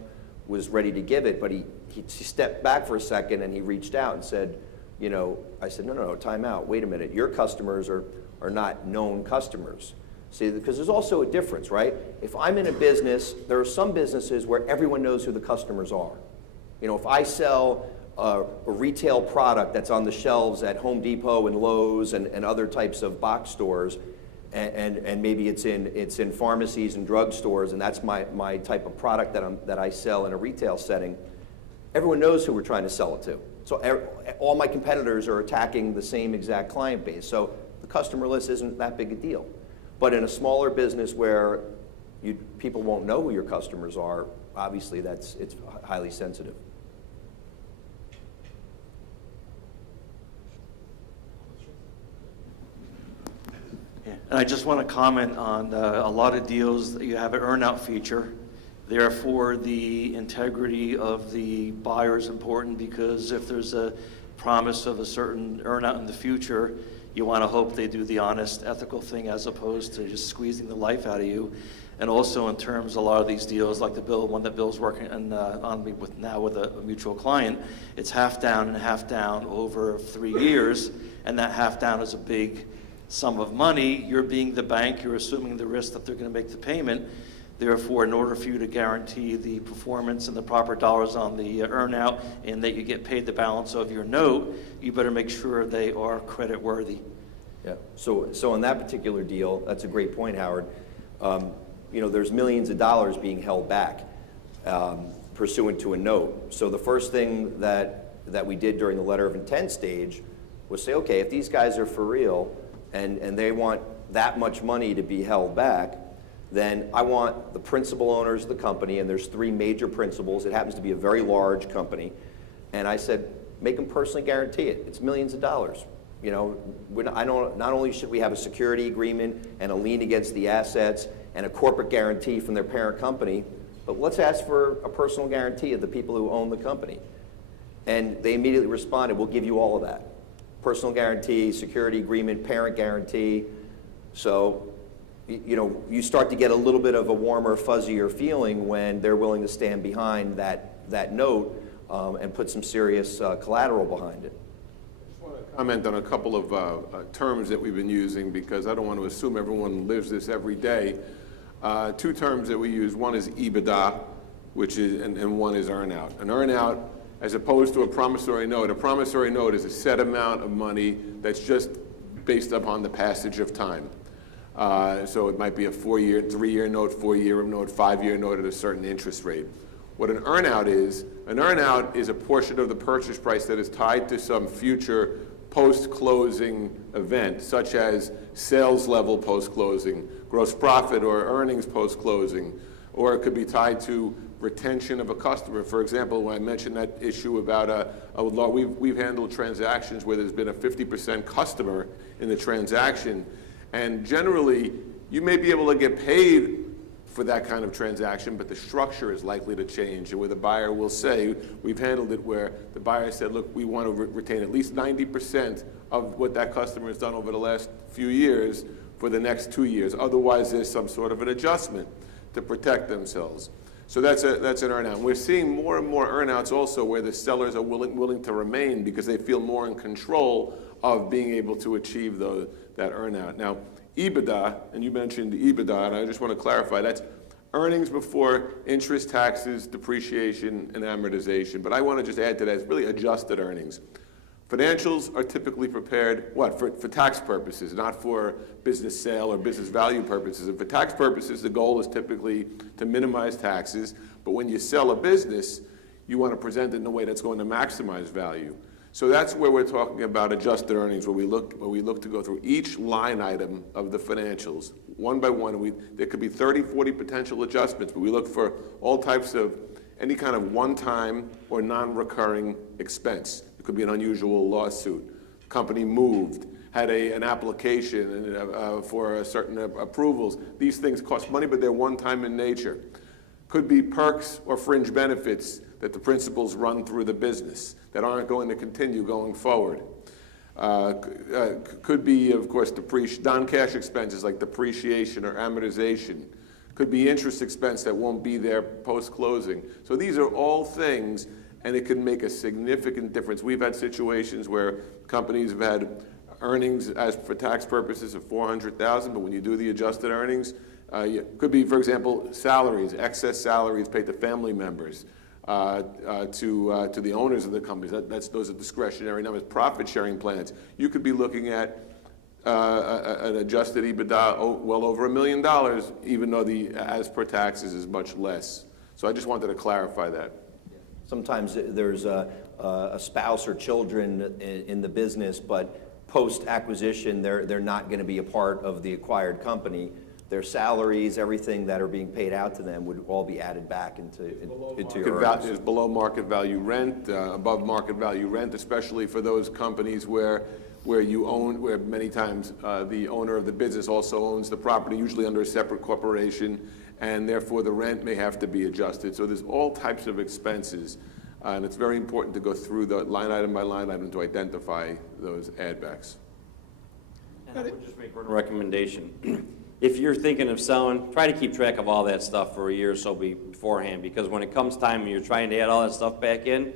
was ready to give it, but he stepped back for a second and he reached out and said, you know, I said, no, time out, wait a minute, your customers are not known customers. See, because there's also a difference, right? If I'm in a business, there are some businesses where everyone knows who the customers are. You know, if I sell a retail product that's on the shelves at Home Depot and Lowe's and other types of box stores, and maybe it's in pharmacies and drugstores, and that's my type of product that I sell in a retail setting, everyone knows who we're trying to sell it to. So all my competitors are attacking the same exact client base. So the customer list isn't that big a deal. But in a smaller business where people won't know who your customers are, obviously it's highly sensitive. And I just want to comment on a lot of deals that you have an earn-out feature. Therefore, the integrity of the buyer is important, because if there's a promise of a certain earn-out in the future, you want to hope they do the honest, ethical thing as opposed to just squeezing the life out of you. And also in terms of a lot of these deals, like the one that Bill's working on with now with a mutual client, it's half down and half down over 3 years, and that half down is a big sum of money. You're being the bank, you're assuming the risk that they're going to make the payment. Therefore, in order for you to guarantee the performance and the proper dollars on the earn-out and that you get paid the balance of your note, you better make sure they are credit worthy. Yeah. So in that particular deal, that's a great point, Howard. You know, there's millions of dollars being held back pursuant to a note. So the first thing that we did during the letter of intent stage was say, okay, if these guys are for real and they want that much money to be held back, then I want the principal owners of the company, and there's 3 major principals. It happens to be a very large company. And I said, make them personally guarantee it. It's millions of dollars. You know, not only should we have a security agreement and a lien against the assets and a corporate guarantee from their parent company, but let's ask for a personal guarantee of the people who own the company. And they immediately responded, we'll give you all of that. Personal guarantee, security agreement, parent guarantee. So, you know, you start to get a little bit of a warmer, fuzzier feeling when they're willing to stand behind that note and put some serious collateral behind it. Comment on a couple of terms that we've been using, because I don't want to assume everyone lives this every day. 2 terms that we use, one is EBITDA, which is, and one is earn-out. An earn-out, as opposed to a promissory note is a set amount of money that's just based upon the passage of time. So it might be a 4-year, 3-year note, 4-year note, 5-year note at a certain interest rate. What an earn-out is a portion of the purchase price that is tied to some future post-closing event, such as sales level post-closing, gross profit or earnings post-closing, or it could be tied to retention of a customer. For example, when I mentioned that issue about we've handled transactions where there's been a 50% customer in the transaction, and generally you may be able to get paid for that kind of transaction, but the structure is likely to change, and where the buyer will say, we've handled it where the buyer said, look, we want to retain at least 90% of what that customer has done over the last few years for the next 2 years. Otherwise, there's some sort of an adjustment to protect themselves. So that's an earnout. We're seeing more and more earnouts also where the sellers are willing to remain because they feel more in control of being able to achieve that earnout. Now, EBITDA, and you mentioned the EBITDA, and I just want to clarify, that's earnings before interest, taxes, depreciation, and amortization. But I want to just add to that, it's really adjusted earnings. Financials are typically prepared, for tax purposes, not for business sale or business value purposes. And for tax purposes, the goal is typically to minimize taxes. But when you sell a business, you want to present it in a way that's going to maximize value. So that's where we're talking about adjusted earnings, where we look to go through each line item of the financials, one by one. There could be 30, 40 potential adjustments, but we look for all types of any kind of one-time or non-recurring expense. It could be an unusual lawsuit. Company moved, had an application for certain approvals. These things cost money, but they're one-time in nature. Could be perks or fringe benefits that the principals run through the business that aren't going to continue going forward. Could be, of course, non-cash expenses like depreciation or amortization. Could be interest expense that won't be there post-closing. So these are all things, and it can make a significant difference. We've had situations where companies have had earnings as for tax purposes of $400,000, but when you do the adjusted earnings, could be, for example, salaries, excess salaries paid to family members, to the owners of the companies. Those are discretionary numbers. Profit sharing plans. You could be looking at an adjusted EBITDA well over $1 million, even though the as per taxes is much less. So I just wanted to clarify that. Sometimes there's a spouse or children in the business, but post-acquisition, they're not going to be a part of the acquired company. Their salaries, everything that are being paid out to them would all be added back into your earnings. There's below market value rent, above market value rent, especially for those companies where many times the owner of the business also owns the property, usually under a separate corporation, and therefore the rent may have to be adjusted. So there's all types of expenses, and it's very important to go through the line item by line item to identify those add backs. And I would just make one recommendation. If you're thinking of selling, try to keep track of all that stuff for a year or so beforehand, because when it comes time and you're trying to add all that stuff back in,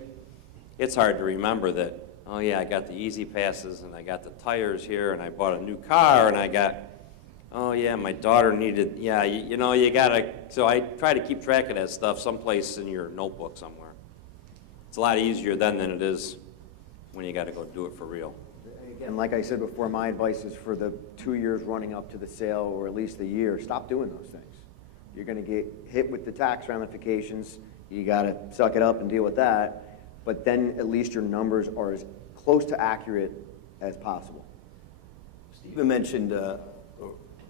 it's hard to remember that, oh yeah, I got the easy passes and I got the tires here and I bought a new car and I got, oh yeah, my daughter needed, yeah, you gotta, so I try to keep track of that stuff someplace in your notebook somewhere. It's a lot easier then than it is when you gotta go do it for real. Again, like I said before, my advice is for the 2 years running up to the sale, or at least a year, stop doing those things. You're going to get hit with the tax ramifications. You got to suck it up and deal with that. But then at least your numbers are as close to accurate as possible. Stephen mentioned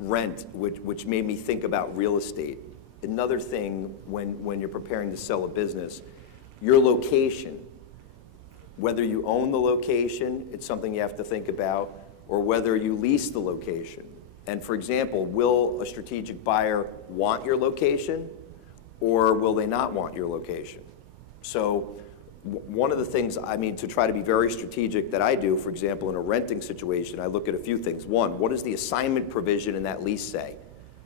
rent, which made me think about real estate. Another thing when you're preparing to sell a business, your location. Whether you own the location, it's something you have to think about, or whether you lease the location. And for example, will a strategic buyer want your location, or will they not want your location? So one of the things, to try to be very strategic that I do, for example, in a renting situation, I look at a few things. One, what does the assignment provision in that lease say?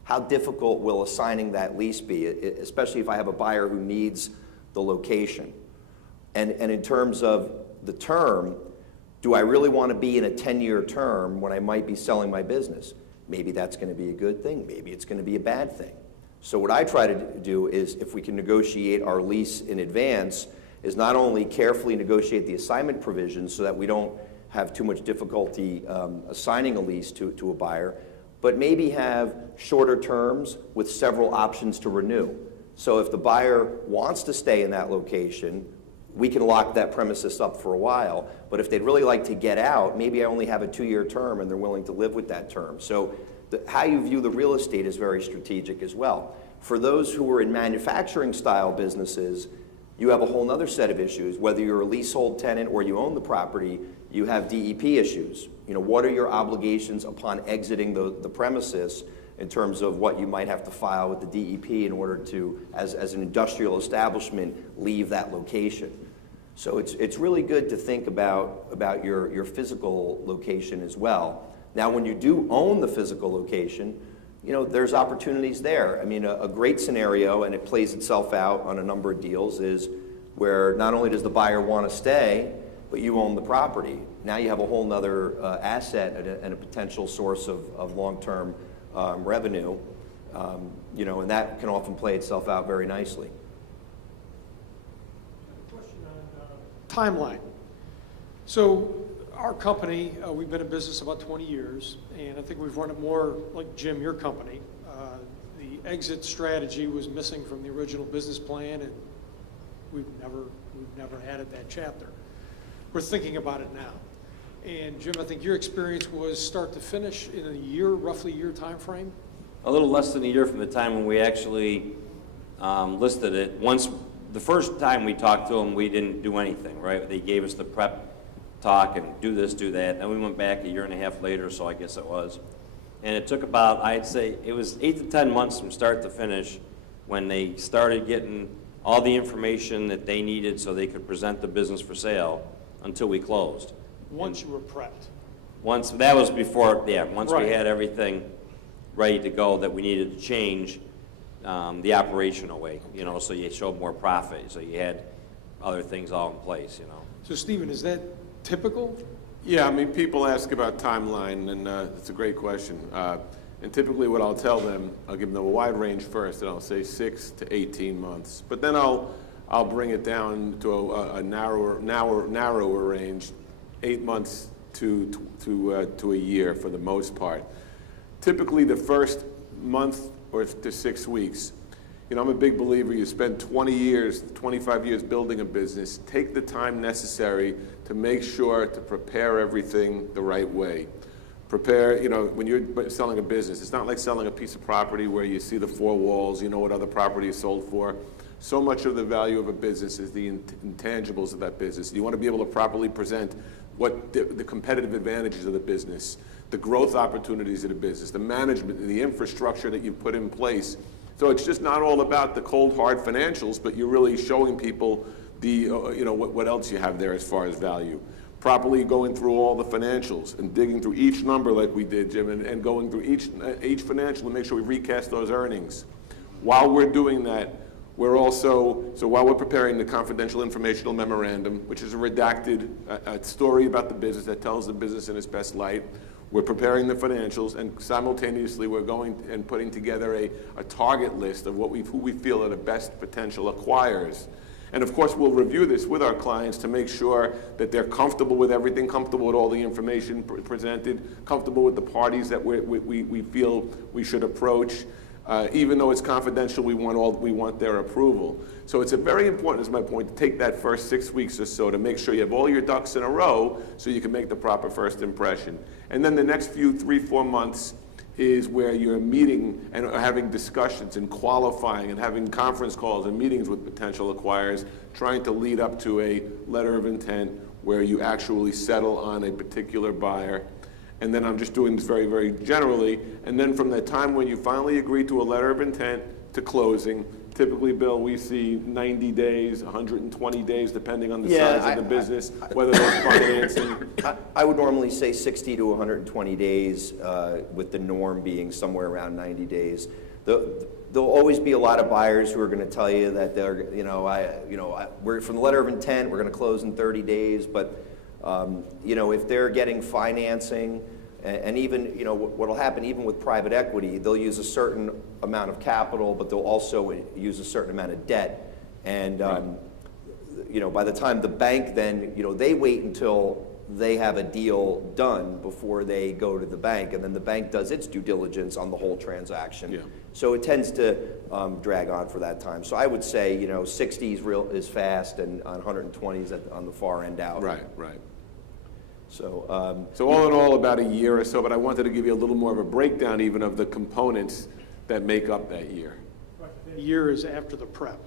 How difficult will assigning that lease be, especially if I have a buyer who needs the location? And in terms of the term, do I really want to be in a 10-year term when I might be selling my business? Maybe that's going to be a good thing. Maybe it's going to be a bad thing. So what I try to do is, if we can negotiate our lease in advance, is not only carefully negotiate the assignment provisions so that we don't have too much difficulty assigning a lease to a buyer, but maybe have shorter terms with several options to renew. So if the buyer wants to stay in that location, we can lock that premises up for a while. But if they'd really like to get out, maybe I only have a 2-year term and they're willing to live with that term. So how you view the real estate is very strategic as well. For those who are in manufacturing style businesses, you have a whole other set of issues. Whether you're a leasehold tenant or you own the property, you have DEP issues. What are your obligations upon exiting the premises in terms of what you might have to file with the DEP in order to, as an industrial establishment, leave that location. So it's really good to think about your physical location as well. Now, when you do own the physical location, you know, there's opportunities there. I mean, a great scenario, and it plays itself out on a number of deals, is where not only does the buyer want to stay, but you own the property. Now you have a whole nother asset and a potential source of long-term revenue, you know, and that can often play itself out very nicely. Question on timeline. So our company, we've been in business about 20 years, and I think we've run it more like Jim, your company. The exit strategy was missing from the original business plan, and we've never added that chapter. We're thinking about it now. And Jim, I think your experience was start to finish in a year, roughly year time frame? A little less than a year from the time when we actually listed it. Once, the first time we talked to them, we didn't do anything, right? They gave us the prep talk and do this, do that. Then we went back a year and a half later, so I guess it was. And it took about, I'd say, it was 8 to 10 months from start to finish when they started getting all the information that they needed so they could present the business for sale until we closed. Once you were prepped. Once, that was before, yeah, once Right. we had everything ready to go that we needed to change the operational way, you know, so you showed more profit, so you had other things all in place, you know. So Stephen, is that typical? Yeah, I mean, people ask about timeline, and it's a great question. And typically what I'll tell them, I'll give them a wide range first, and I'll say 6 to 18 months. But then I'll bring it down to a narrower range, 8 months to a year for the most part. Typically the first month or to 6 weeks, you know, I'm a big believer, you spend 20 years, 25 years building a business, take the time necessary to make sure to prepare everything the right way. Prepare, you know, when you're selling a business, it's not like selling a piece of property where you see the 4 walls, you know what other property is sold for. So much of the value of a business is the intangibles of that business. You want to be able to properly present what the competitive advantages of the business, the growth opportunities of the business, the management, the infrastructure that you put in place. So it's just not all about the cold, hard financials, but you're really showing people the, you know, what else you have there as far as value. Properly going through all the financials and digging through each number like we did, Jim, and going through each financial to make sure we recast those earnings. While we're doing that, we're also, so while we're preparing the confidential informational memorandum, which is a redacted story about the business that tells the business in its best light, we're preparing the financials, and simultaneously we're going and putting together a target list of who we feel are the best potential acquirers. And of course, we'll review this with our clients to make sure that they're comfortable with everything, comfortable with all the information presented, comfortable with the parties that we feel we should approach. Even though it's confidential, we want their approval. So it's very important, is my point, to take that first 6 weeks or so to make sure you have all your ducks in a row so you can make the proper first impression. And then the next few 3-4 months is where you're meeting and having discussions and qualifying and having conference calls and meetings with potential acquirers, trying to lead up to a letter of intent where you actually settle on a particular buyer. And then I'm just doing this very, very generally. And then from the time when you finally agree to a letter of intent to closing, typically, Bill, we see 90 days, 120 days, depending on the size of the business, whether there's financing. I would normally say 60 to 120 days, with the norm being somewhere around 90 days. There'll always be a lot of buyers who are going to tell you that they're, we're from the letter of intent, we're going to close in 30 days, but if they're getting financing, and even, what'll happen even with private equity, they'll use a certain amount of capital, but they'll also use a certain amount of debt. And, by the time the bank then, they wait until they have a deal done before they go to the bank, and then the bank does its due diligence on the whole transaction. Yeah. So it tends to drag on for that time. So I would say, 60 is fast, and on 120 is on the far end out. Right. So all in all, about a year or so, but I wanted to give you a little more of a breakdown even of the components that make up that year. A year is after the prep.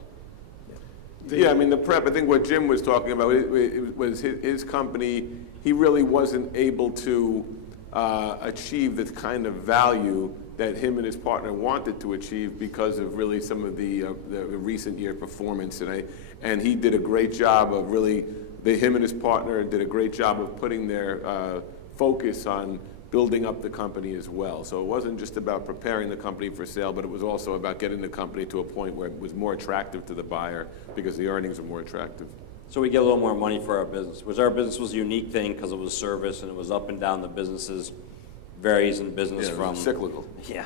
Yeah, I mean, the prep, I think what Jim was talking about, it was his company, he really wasn't able to achieve the kind of value that him and his partner wanted to achieve because of really some of the recent year performance. And he did a great job of really, him and his partner did a great job of putting their focus on building up the company as well. So it wasn't just about preparing the company for sale, but it was also about getting the company to a point where it was more attractive to the buyer because the earnings were more attractive. So we get a little more money for our business. Our business was a unique thing because it was service and it was up and down. The businesses varies in business Yeah, it from was cyclical. Yeah.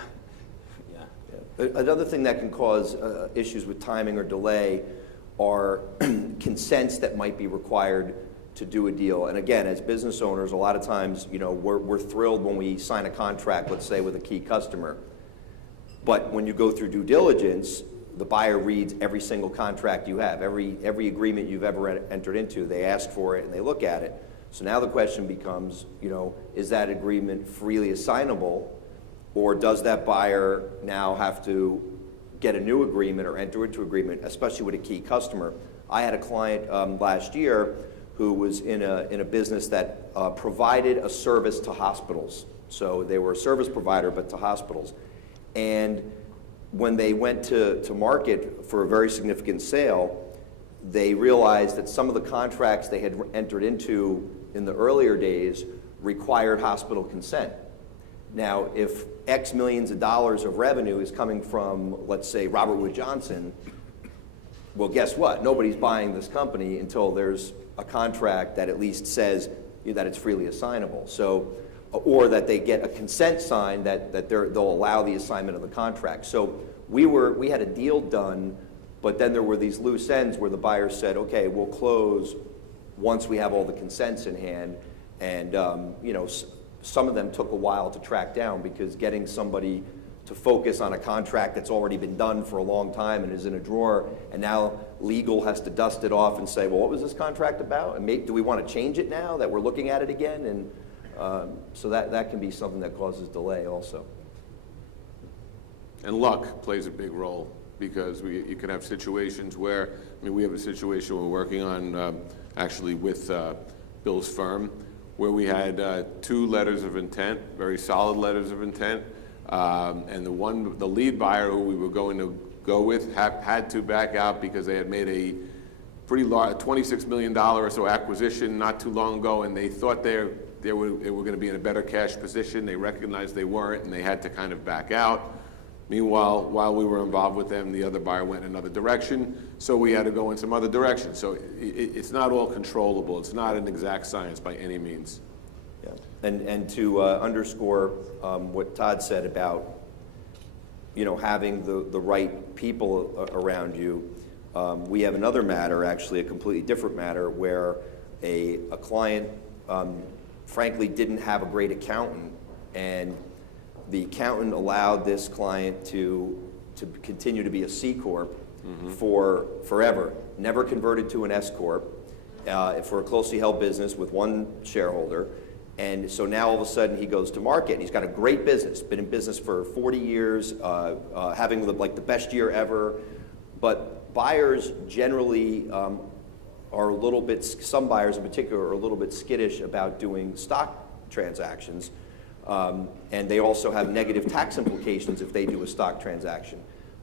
Another thing that can cause issues with timing or delay are consents that might be required to do a deal. And again, as business owners, a lot of times, we're thrilled when we sign a contract, let's say with a key customer. But when you go through due diligence, the buyer reads every single contract you have, every agreement you've ever entered into. They ask for it and they look at it. So now the question becomes, is that agreement freely assignable, or does that buyer now have to get a new agreement or enter into agreement, especially with a key customer? I had a client last year who was in a business that provided a service to hospitals. So they were a service provider, but to hospitals. And when they went to market for a very significant sale, they realized that some of the contracts they had entered into in the earlier days required hospital consent. Now, if X millions of dollars of revenue is coming from, let's say, Robert Wood Johnson, well, guess what? Nobody's buying this company until there's a contract that at least says that it's freely assignable. So, or that they get a consent signed that they'll allow the assignment of the contract. So we had a deal done, but then there were these loose ends where the buyer said, okay, we'll close once we have all the consents in hand. And some of them took a while to track down because getting somebody to focus on a contract that's already been done for a long time and is in a drawer, and now legal has to dust it off and say, well, what was this contract about? And do we want to change it now that we're looking at it again? And so that can be something that causes delay also. And luck plays a big role because you can have situations where, we have a situation we're working on actually with Bill's firm where we had 2 letters of intent, very solid letters of intent, and the lead buyer who we were going to go with had to back out because they had made a pretty large, $26 million or so acquisition not too long ago, and they thought they were going to be in a better cash position. They recognized they weren't, and they had to kind of back out. Meanwhile, while we were involved with them, the other buyer went in another direction, so we had to go in some other direction. So it's not all controllable. It's not an exact science by any means. Yeah. And to underscore what Todd said about having the right people around you, we have another matter, actually a completely different matter, where a client frankly didn't have a great accountant, and the accountant allowed this client to continue to be a C Corp for forever, never converted to an S Corp for a closely held business with one shareholder. And so now all of a sudden he goes to market and he's got a great business, been in business for 40 years, having the best year ever. But buyers generally are a little bit, some buyers in particular are a little bit skittish about doing stock transactions. And they also have negative tax implications if they do a stock transaction.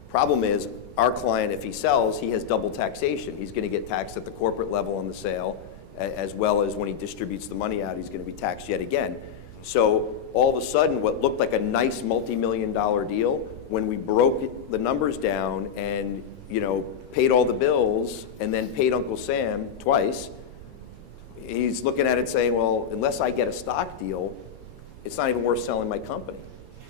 Problem is, our client, if he sells, he has double taxation. He's going to get taxed at the corporate level on the sale, as well as when he distributes the money out, he's going to be taxed yet again. So all of a sudden, what looked like a nice multi-million-dollar deal, when we broke the numbers down and paid all the bills and then paid Uncle Sam twice, he's looking at it saying, well, unless I get a stock deal, it's not even worth selling my company.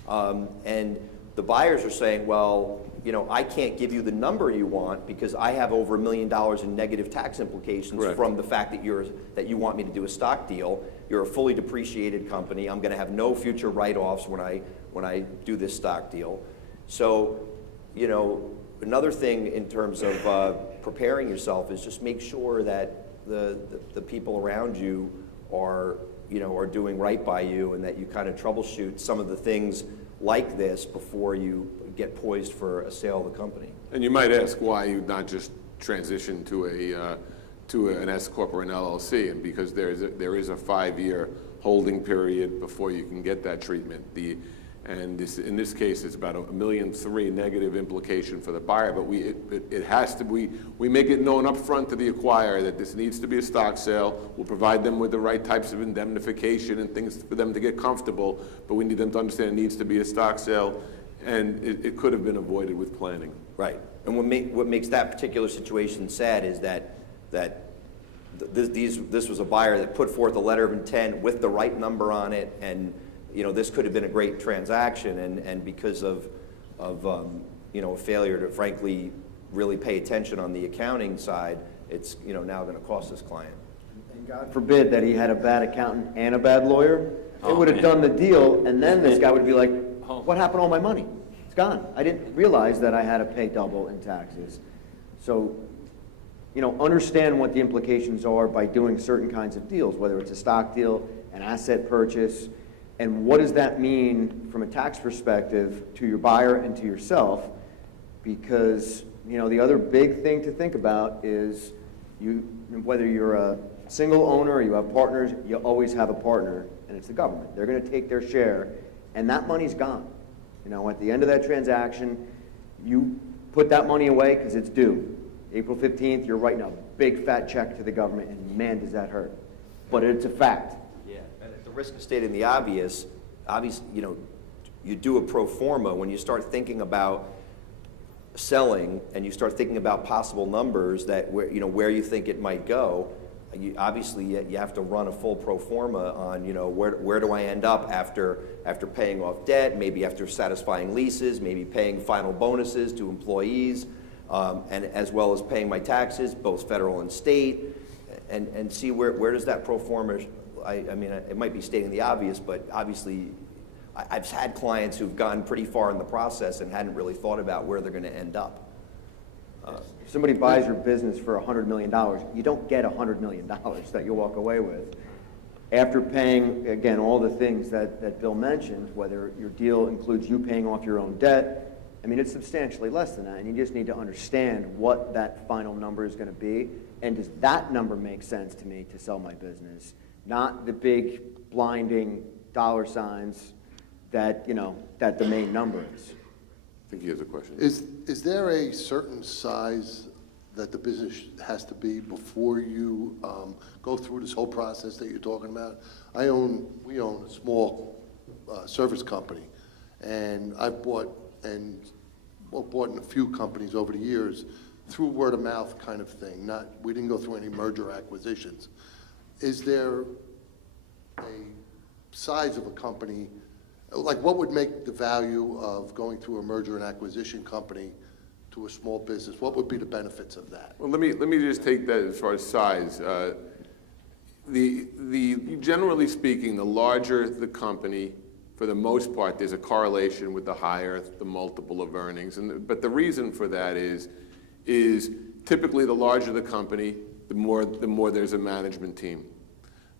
And the buyers are saying, well, I can't give you the number you want because I have over $1 million in negative tax implications from the fact that you want me to do a stock deal. You're a fully depreciated company. I'm going to have no future write-offs when I do this stock deal. So, another thing in terms of preparing yourself is just make sure that the people around you are doing right by you, and that you kind of troubleshoot some of the things like this before you get poised for a sale of the company. And you might ask why you not just transition to an S Corp or an LLC, and because there is a 5-year holding period before you can get that treatment. And in this case, it's about $1.3 million negative implication for the buyer, but it has to, we make it known up front to the acquirer that this needs to be a stock sale. We'll provide them with the right types of indemnification and things for them to get comfortable, but we need them to understand it needs to be a stock sale, and it could have been avoided with planning. Right. And what makes that particular situation sad is that this was a buyer that put forth a letter of intent with the right number on it, and this could have been a great transaction, and because of a failure to frankly really pay attention on the accounting side, it's now going to cost this client. And God forbid that he had a bad accountant and a bad lawyer. They would have done the deal, and then this guy would be like, what happened to all my money? It's gone. I didn't realize that I had to pay double in taxes. So, understand what the implications are by doing certain kinds of deals, whether it's a stock deal, an asset purchase, and what does that mean from a tax perspective to your buyer and to yourself? Because, the other big thing to think about is whether you're a single owner or you have partners, you always have a partner, and it's the government. They're going to take their share, and that money's gone. At the end of that transaction, you put that money away because it's due. April 15th, you're writing a big fat check to the government, and man, does that hurt. But it's a fact. Yeah, and at the risk of stating the obvious, you do a pro forma when you start thinking about selling and you start thinking about possible numbers that where you think it might go. You have to run a full pro forma on where do I end up after paying off debt, maybe after satisfying leases, maybe paying final bonuses to employees, and as well as paying my taxes, both federal and state, and see where does that pro forma. I mean, it might be stating the obvious, but obviously, I've had clients who've gone pretty far in the process and hadn't really thought about where they're going to end up. If somebody buys your business for $100 million, you don't get $100 million that you walk away with. After paying, again, all the things that Bill mentioned, whether your deal includes you paying off your own debt, I mean, it's substantially less than that, and you just need to understand what that final number is going to be, and does that number make sense to me to sell my business, not the big blinding dollar signs that, that the main number is. I think he has a question. Is there a certain size that the business has to be before you go through this whole process that you're talking about? We own a small service company, and I've bought in a few companies over the years through word of mouth kind of thing. We didn't go through any merger acquisitions. Is there a size of a company? Like, what would make the value of going through a merger and acquisition company to a small business? What would be the benefits of that? Well, let me just take that as far as size. Generally speaking, the larger the company, for the most part, there's a correlation with the higher the multiple of earnings. But the reason for that is typically the larger the company, the more there's a management team,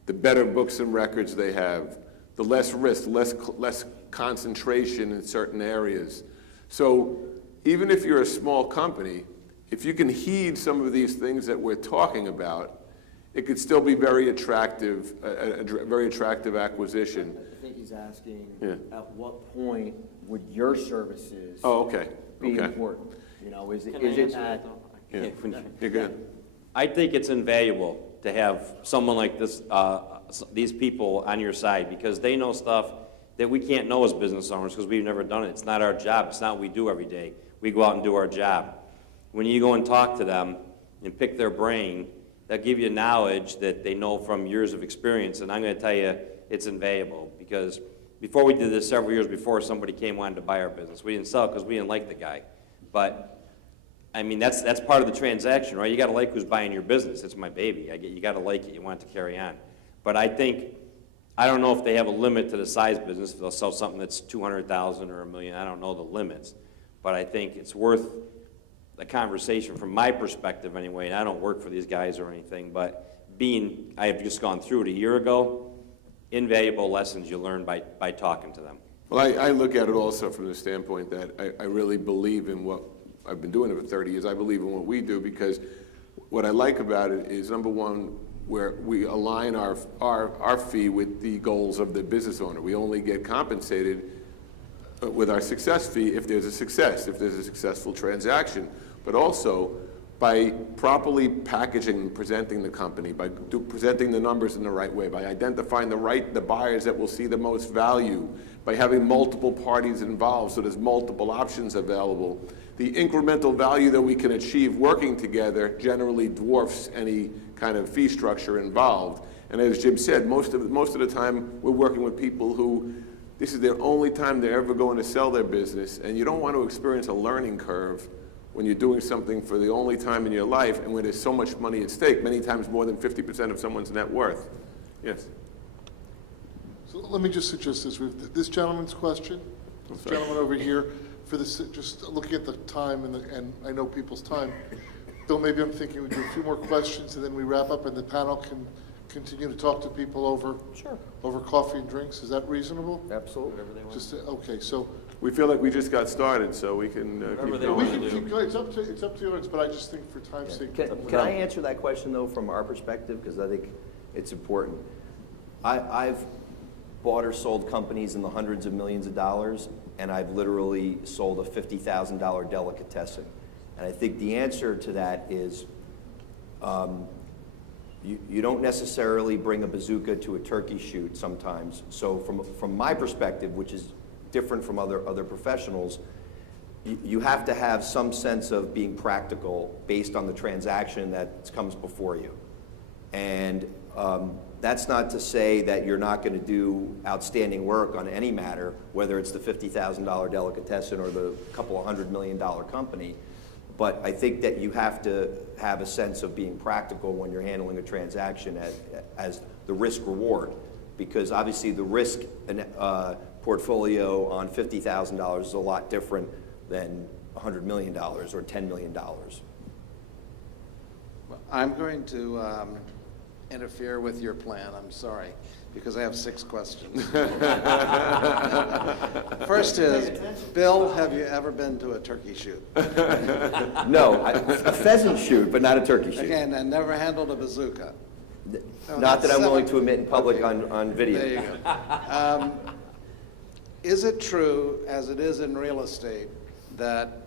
the better books and records they have, the less risk, less concentration in certain areas. So even if you're a small company, if you can heed some of these things that we're talking about, it could still be very attractive, a very attractive acquisition. I think he's asking, Yeah. at what point would your services be Okay. important? Is it at... Yeah. You're good. I think it's invaluable to have someone like this, these people on your side, because they know stuff that we can't know as business owners because we've never done it. It's not our job. It's not what we do every day. We go out and do our job. When you go and talk to them and pick their brain, they'll give you knowledge that they know from years of experience, and I'm going to tell you it's invaluable, because before we did this, several years before, somebody came wanted to buy our business. We didn't sell it because we didn't like the guy. But I mean, that's part of the transaction, right? You got to like who's buying your business. It's my baby. You got to like it. You want it to carry on. But I don't know if they have a limit to the size business. If they'll sell something that's $200,000 or $1 million. I don't know the limits. But I think it's worth the conversation from my perspective anyway. And I don't work for these guys or anything. But I have just gone through it a year ago, invaluable lessons you learn by talking to them. Well, I look at it also from the standpoint that I really believe in what I've been doing it for 30 years. I believe in what we do, because what I like about it is, number one, where we align our fee with the goals of the business owner. We only get compensated with our success fee if there's a success, if there's a successful transaction, but also by properly packaging and presenting the company, by presenting the numbers in the right way, by identifying the buyers that will see the most value, by having multiple parties involved so there's multiple options available. The incremental value that we can achieve working together generally dwarfs any kind of fee structure involved. And as Jim said, most of the time we're working with people who this is their only time they're ever going to sell their business, and you don't want to experience a learning curve when you're doing something for the only time in your life and when there's so much money at stake, many times more than 50% of someone's net worth. Yes? So let me just suggest this. This gentleman's question, this gentleman over here, for this, just looking at the time and I know people's time. Bill, maybe I'm thinking we do a few more questions and then we wrap up and the panel can continue to talk to people over coffee and drinks. Is that reasonable? Absolutely. Just okay. So We feel like we just got started, so we can keep we going. can keep going. It's up to the audience, but I just think for time's sake. Can I answer that question, though, from our perspective? Because I think it's important. I've bought or sold companies in the hundreds of millions of dollars, and I've literally sold a $50,000 delicatessen. And I think the answer to that is you don't necessarily bring a bazooka to a turkey shoot sometimes. So from my perspective, which is different from other professionals, you have to have some sense of being practical based on the transaction that comes before you. And that's not to say that you're not going to do outstanding work on any matter, whether it's the $50,000 delicatessen or the couple of $100 million company. But I think that you have to have a sense of being practical when you're handling a transaction as the risk reward, because obviously the risk portfolio on $50,000 is a lot different than $100 million or $10 million. I'm going to interfere with your plan, I'm sorry, because I have 6 questions. First is, Bill, have you ever been to a turkey shoot? No, a pheasant shoot, but not a turkey shoot. Again, and never handled a bazooka? Not that I'm willing to admit in public Okay. on video. There you go. Is it true, as it is in real estate, that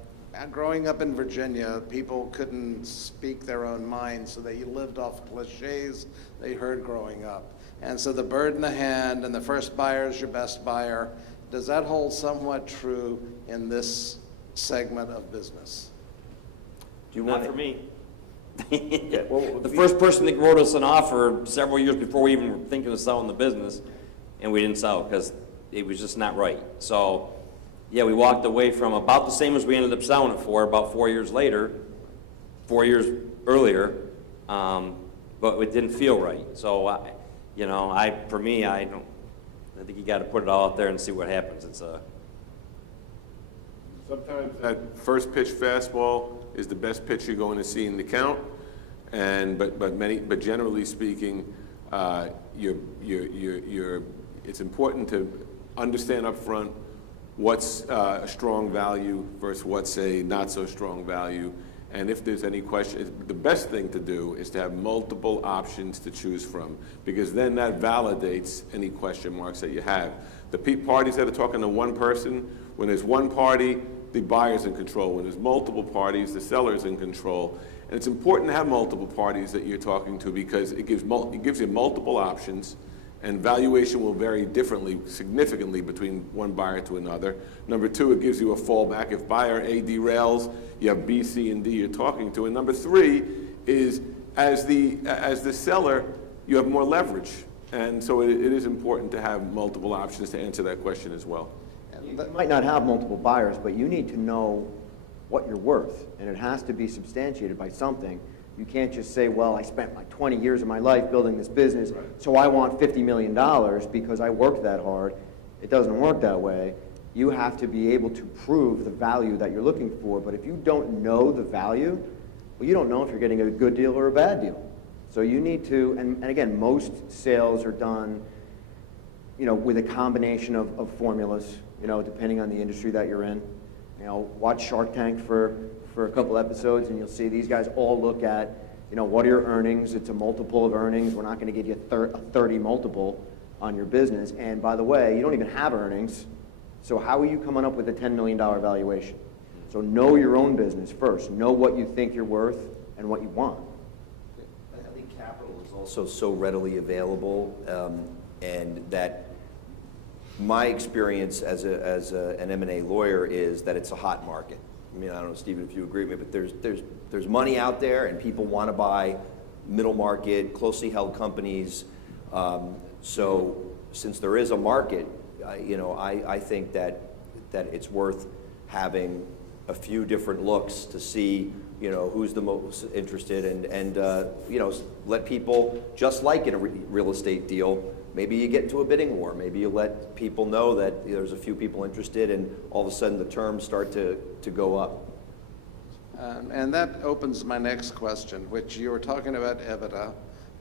growing up in Virginia, people couldn't speak their own minds, so they lived off cliches they heard growing up? And so the bird in the hand and the first buyer is your best buyer. Does that hold somewhat true in this segment of business? Do you Not want for me. well, The first person that wrote us an offer several years before we even were thinking of selling the business, and we didn't sell because it was just not right. So, yeah, we walked away from about the same as we ended up selling it for about 4 years later, 4 years earlier, but it didn't feel right. So, I think you got to put it all out there and see what happens. Sometimes that first pitch fastball is the best pitch you're going to see in the count, but generally speaking, it's important to understand up front what's a strong value versus what's a not so strong value. And if there's any question, the best thing to do is to have multiple options to choose from, because then that validates any question marks that you have. The parties that are talking to one person, when there's one party, the buyer's in control. When there's multiple parties, the seller's in control. And it's important to have multiple parties that you're talking to, because it gives you multiple options, and valuation will vary significantly between one buyer to another. Number 2, it gives you a fallback. If buyer A derails, you have B, C, and D you're talking to. And number 3 is, as the seller, you have more leverage. And so it is important to have multiple options to answer that question as well. You might not have multiple buyers, but you need to know what you're worth, and it has to be substantiated by something. You can't just say, well, I spent like 20 years of my life building this business, so I want $50 million because I worked that hard. It doesn't work that way. You have to be able to prove the value that you're looking for, but if you don't know the value, well, you don't know if you're getting a good deal or a bad deal. So you need to, and again, most sales are done, with a combination of formulas, depending on the industry that you're in. Watch Shark Tank for a couple episodes, and you'll see these guys all look at, what are your earnings? It's a multiple of earnings. We're not going to give you a 30 multiple on your business. And by the way, you don't even have earnings So how are you coming up with a $10 million valuation? So know your own business first. Know what you think you're worth and what you want. I think capital is also so readily available, and that my experience as an M&A lawyer is that it's a hot market. I mean, I don't know, Stephen, if you agree with me, but there's money out there, and people want to buy middle market, closely held companies. So since there is a market, I think that it's worth having a few different looks to see, who's the most interested, and let people, just like in a real estate deal, maybe you get into a bidding war. Maybe you let people know that there's a few people interested, and all of a sudden the terms start to go up. And that opens my next question, which you were talking about EBITDA,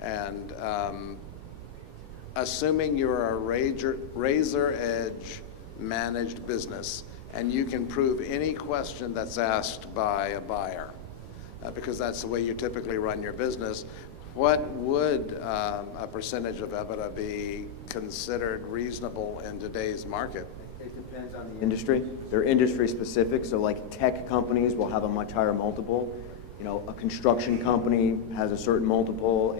and assuming you're a razor edge managed business, and you can prove any question that's asked by a buyer, because that's the way you typically run your business, what would a percentage of EBITDA be considered reasonable in today's market? It depends on the industry. They're industry specific, so like tech companies will have a much higher multiple. A construction company has a certain multiple,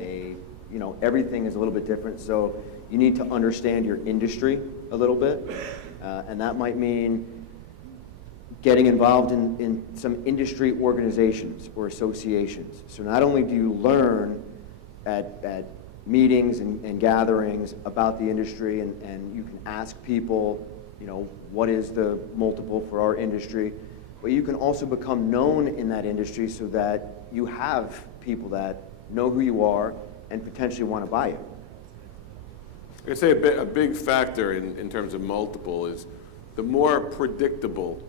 everything is a little bit different, so you need to understand your industry a little bit, and that might mean getting involved in some industry organizations or associations. So not only do you learn at meetings and gatherings about the industry, and you can ask people, what is the multiple for our industry, but you can also become known in that industry so that you have people that know who you are and potentially want to buy you. I'd say a big factor in terms of multiple is the more predictable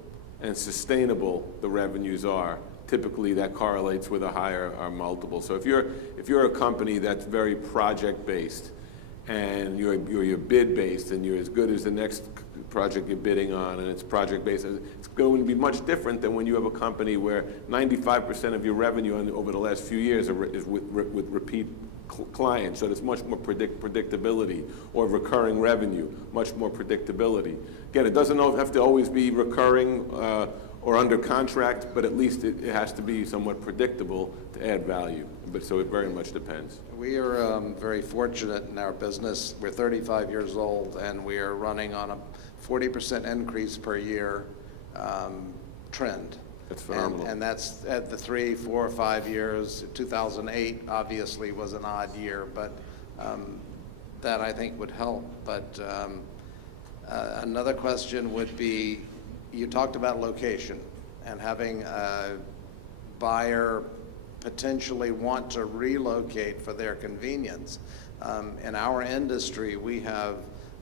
and sustainable the revenues are, typically that correlates with a higher multiple. So if you're a company that's very project-based and you're bid-based and you're as good as the next project you're bidding on and it's project-based, it's going to be much different than when you have a company where 95% of your revenue over the last few years is with repeat clients, so there's much more predictability, or recurring revenue, much more predictability. Again, it doesn't have to always be recurring or under contract, but at least it has to be somewhat predictable to add value. But so it very much depends. We are very fortunate in our business. We're 35 years old, and we are running on a 40% increase per year trend. That's phenomenal. And that's at the 3, 4, 5 years. 2008 obviously was an odd year, but that I think would help. But another question would be, you talked about location and having a buyer potentially want to relocate for their convenience. In our industry, we have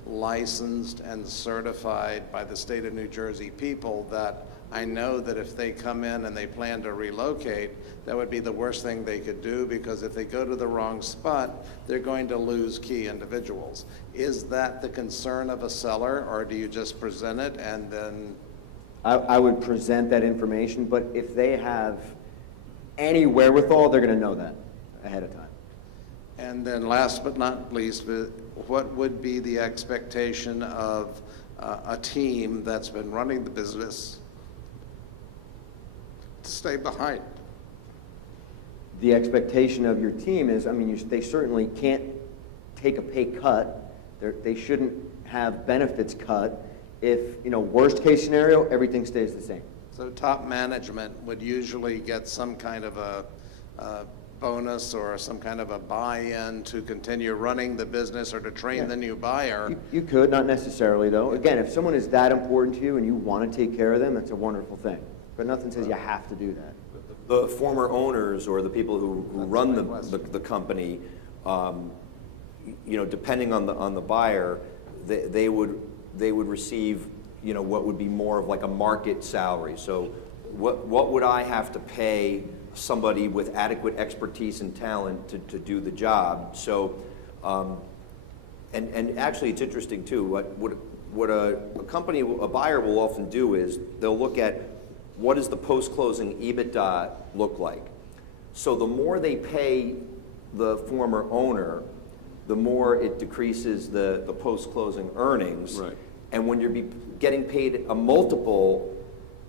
licensed and certified by the state of New Jersey people that I know that if they come in and they plan to relocate, that would be the worst thing they could do, because if they go to the wrong spot, they're going to lose key individuals. Is that the concern of a seller, or do you just present it and then? I would present that information, but if they have any wherewithal, they're going to know that ahead of time. And then last but not least, what would be the expectation of a team that's been running the business to stay behind? The expectation of your team is, they certainly can't take a pay cut. They shouldn't have benefits cut. If, worst case scenario, everything stays the same. So top management would usually get some kind of a bonus or some kind of a buy-in to continue running the business or to train the new buyer. You could, not necessarily though. Again, if someone is that important to you and you want to take care of them, that's a wonderful thing. But nothing says you have to do that. The former owners or the people who run the company, depending on the buyer, they would receive, what would be more of like a market salary. So what would I have to pay somebody with adequate expertise and talent to do the job? So, and actually it's interesting too, what a buyer will often do is they'll look at what does the post-closing EBITDA look like. So the more they pay the former owner, the more it decreases the post-closing earnings. Right. And when you're getting paid a multiple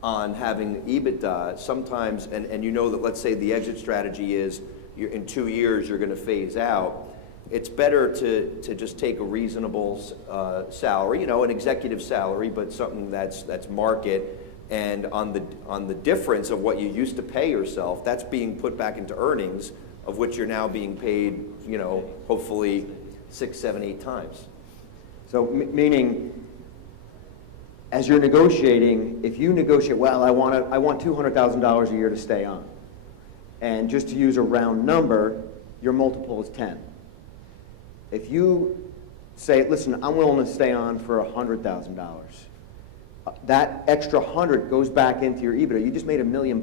on having EBITDA, sometimes, and you know that, let's say the exit strategy is in 2 years you're going to phase out, it's better to just take a reasonable salary, you know, an executive salary, but something that's market, and on the difference of what you used to pay yourself, that's being put back into earnings, of which you're now being paid, you know, hopefully 6, 7, 8 times. So meaning, as you're negotiating, if you negotiate, well, I want $200,000 a year to stay on, and just to use a round number, your multiple is 10. If you say, listen, I'm willing to stay on for $100,000, that extra 100 goes back into your EBITDA. You just made $1 million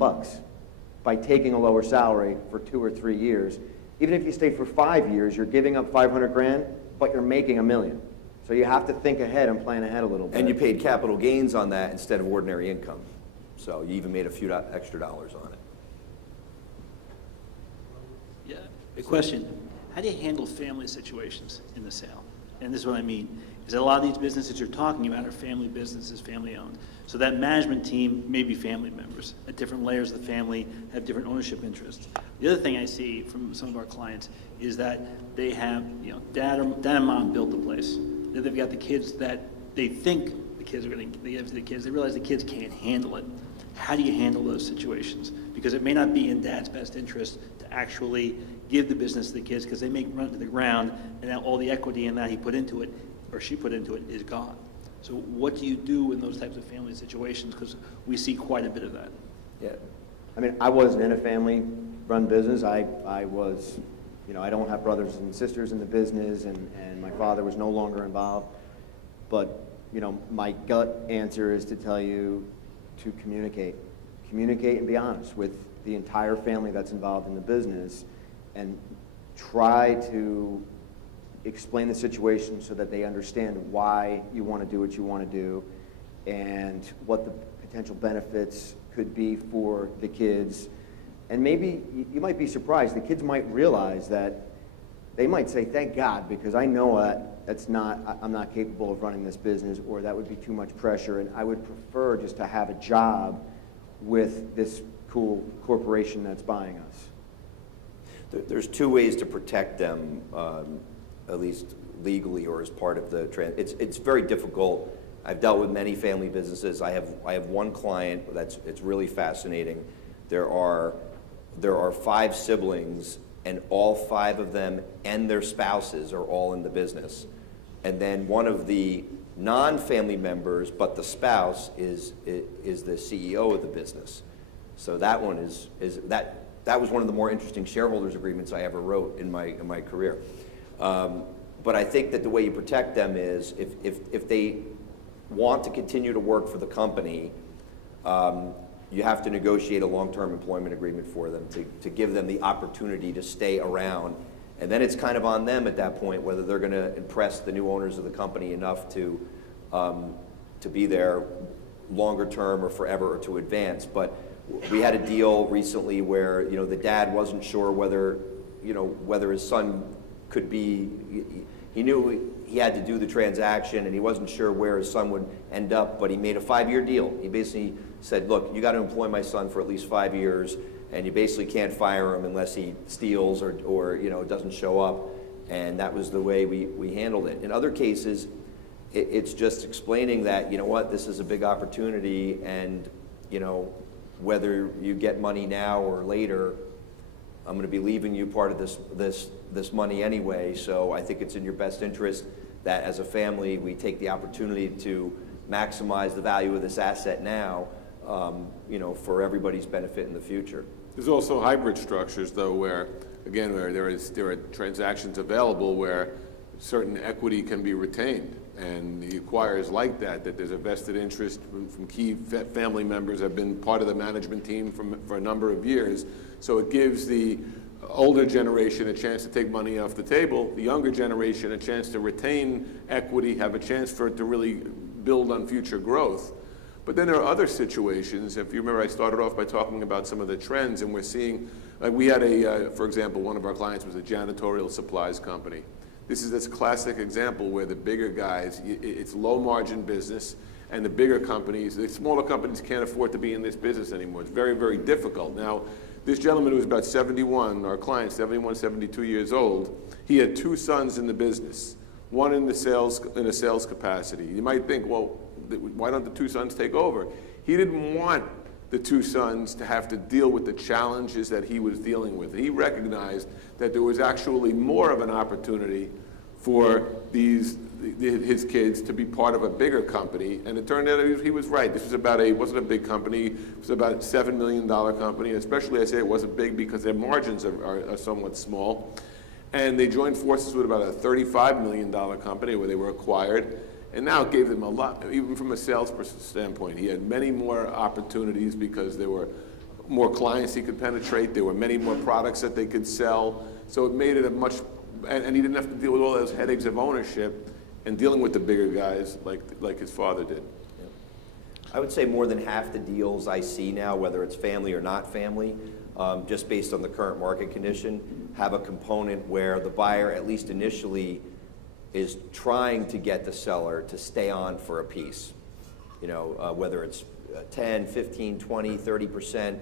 by taking a lower salary for 2 or 3 years. Even if you stay for 5 years, you're giving up 500 grand, but you're making $1 million. So you have to think ahead and plan ahead a little bit. And you paid capital gains on that instead of ordinary income. So you even made a few extra dollars on it. Yeah, a question. How do you handle family situations in the sale? And this is what I mean, is that a lot of these businesses you're talking about are family businesses, family owned. So that management team may be family members at different layers of the family, have different ownership interests. The other thing I see from some of our clients is that they have, you know, dad and mom built the place. Then they've got the kids that they think the kids are going to give to the kids. They realize the kids can't handle it. How do you handle those situations? Because it may not be in dad's best interest to actually give the business to the kids, because they may run it to the ground, and now all the equity in that he put into it, or she put into it, is gone. So what do you do in those types of family situations? Because we see quite a bit of that. Yeah. I mean, I wasn't in a family-run business. I was, you know, I don't have brothers and sisters in the business, and my father was no longer involved. But, you know, my gut answer is to tell you to communicate. Communicate and be honest with the entire family that's involved in the business, and try to explain the situation so that they understand why you want to do what you want to do and what the potential benefits could be for the kids. And maybe you might be surprised. The kids might realize that they might say, thank God, because I know I'm not capable of running this business, or that would be too much pressure, and I would prefer just to have a job with this cool corporation that's buying us. There's 2 ways to protect them, at least legally or as part of the it's very difficult. I've dealt with many family businesses. I have one client it's really fascinating. There are 5 siblings, and all 5 of them and their spouses are all in the business. And then one of the non-family members, but the spouse is the CEO of the business. So that one that was one of the more interesting shareholders agreements I ever wrote in my career. But I think that the way you protect them is if they want to continue to work for the company, you have to negotiate a long-term employment agreement for them to give them the opportunity to stay around. And then it's kind of on them at that point whether they're going to impress the new owners of the company enough to be there longer term or forever, or to advance. But we had a deal recently where, you know, the dad wasn't sure whether his son could be, he knew he had to do the transaction and he wasn't sure where his son would end up, but he made a 5-year deal. He basically said, look, you got to employ my son for at least 5 years, and you basically can't fire him unless he steals or you know, doesn't show up. And that was the way we handled it. In other cases, it's just explaining that, you know what, this is a big opportunity, and, you know, whether you get money now or later, I'm going to be leaving you part of this money anyway. So I think it's in your best interest that as a family we take the opportunity to maximize the value of this asset now, you know, for everybody's benefit in the future. There's also hybrid structures, though, where there are transactions available where certain equity can be retained. And the acquirers like that there's a vested interest from key family members have been part of the management team for a number of years. So it gives the older generation a chance to take money off the table, the younger generation a chance to retain equity, have a chance for it to really build on future growth. But then there are other situations. If you remember, I started off by talking about some of the trends, and we're seeing, we had for example, one of our clients was a janitorial supplies company. This is this classic example where the bigger guys, it's low margin business, and the bigger companies, the smaller companies can't afford to be in this business anymore. It's very, very difficult. Now, this gentleman who was about 71, our client, 71, 72 years old, he had 2 sons in the business, one in a sales capacity. You might think, well, why don't the 2 sons take over? He didn't want the 2 sons to have to deal with the challenges that he was dealing with. He recognized that there was actually more of an opportunity for his kids to be part of a bigger company, and it turned out he was right. This was wasn't a big company, it was about a $7 million company, and especially I say it wasn't big because their margins are somewhat small. And they joined forces with about a $35 million company where they were acquired, and now it gave them a lot, even from a sales standpoint. He had many more opportunities because there were more clients he could penetrate, there were many more products that they could sell, so it made it and he didn't have to deal with all those headaches of ownership and dealing with the bigger guys like his father did. I would say more than half the deals I see now, whether it's family or not family, just based on the current market condition, have a component where the buyer, at least initially, is trying to get the seller to stay on for a piece. You know, whether it's 10, 15, 20, 30%,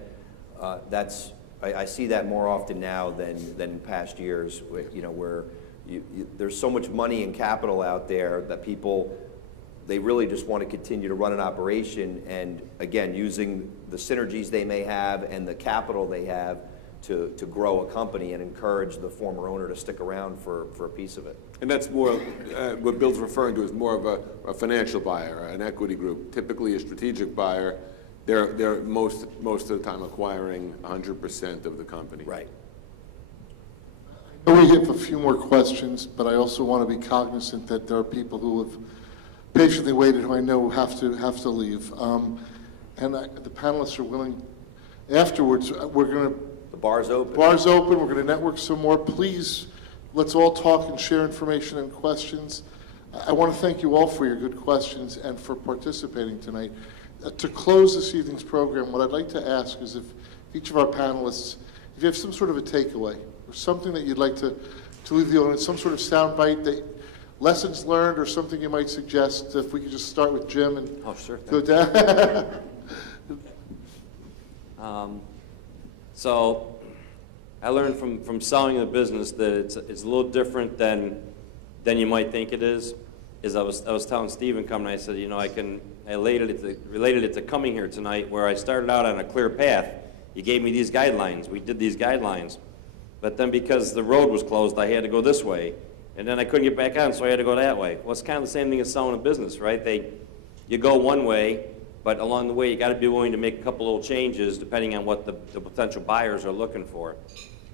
I see that more often now than in past years, you know, where there's so much money and capital out there that people, they really just want to continue to run an operation, and again, using the synergies they may have and the capital they have to grow a company and encourage the former owner to stick around for a piece of it. And that's more, what Bill's referring to is more of a financial buyer, an equity group. Typically a strategic buyer, they're most of the time acquiring 100% of the company. Right. I know we have a few more questions, but I also want to be cognizant that there are people who have patiently waited who I know have to leave. The panelists are willing, afterwards, we're going to... The bar's open. Bar's open, we're going to network some more. Please, let's all talk and share information and questions. I want to thank you all for your good questions and for participating tonight. To close this evening's program, what I'd like to ask is if each of our panelists, if you have some sort of a takeaway or something that you'd like to leave the audience, some sort of soundbite, lessons learned or something you might suggest, if we could just start with Jim and go down. So I learned from selling the business that it's a little different than you might think it is. I was telling Stephen coming, I said, you know, I related it to coming here tonight, where I started out on a clear path. You gave me these guidelines. We did these guidelines. But then because the road was closed, I had to go this way. And then I couldn't get back on, so I had to go that way. Well, it's kind of the same thing as selling a business, right? You go one way, but along the way, you got to be willing to make a couple little changes depending on what the potential buyers are looking for.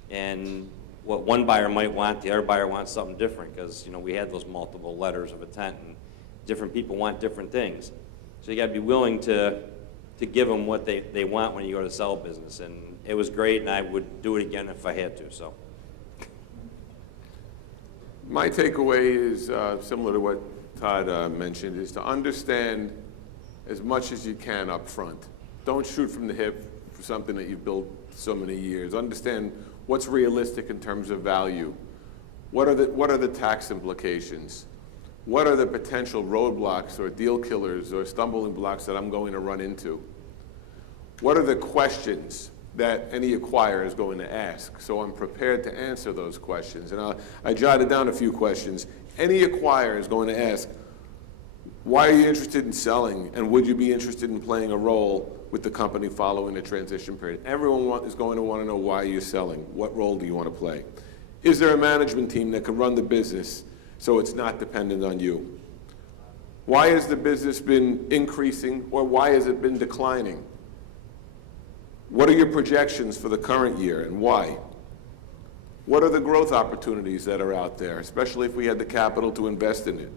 And what one buyer might want, the other buyer wants something different, because, you know, we had those multiple letters of intent, and different people want different things. So you got to be willing to give them what they want when you go to sell a business. And it was great, and I would do it again if I had to. So. My takeaway is similar to what Todd mentioned, is to understand as much as you can up front. Don't shoot from the hip for something that you've built so many years. Understand what's realistic in terms of value. What are the tax implications? What are the potential roadblocks or deal killers or stumbling blocks that I'm going to run into? What are the questions that any acquirer is going to ask? So I'm prepared to answer those questions. And I jotted down a few questions. Any acquirer is going to ask, why are you interested in selling, and would you be interested in playing a role with the company following the transition period? Everyone is going to want to know why you're selling. What role do you want to play? Is there a management team that can run the business so it's not dependent on you? Why has the business been increasing, or why has it been declining? What are your projections for the current year, and why? What are the growth opportunities that are out there, especially if we had the capital to invest in it?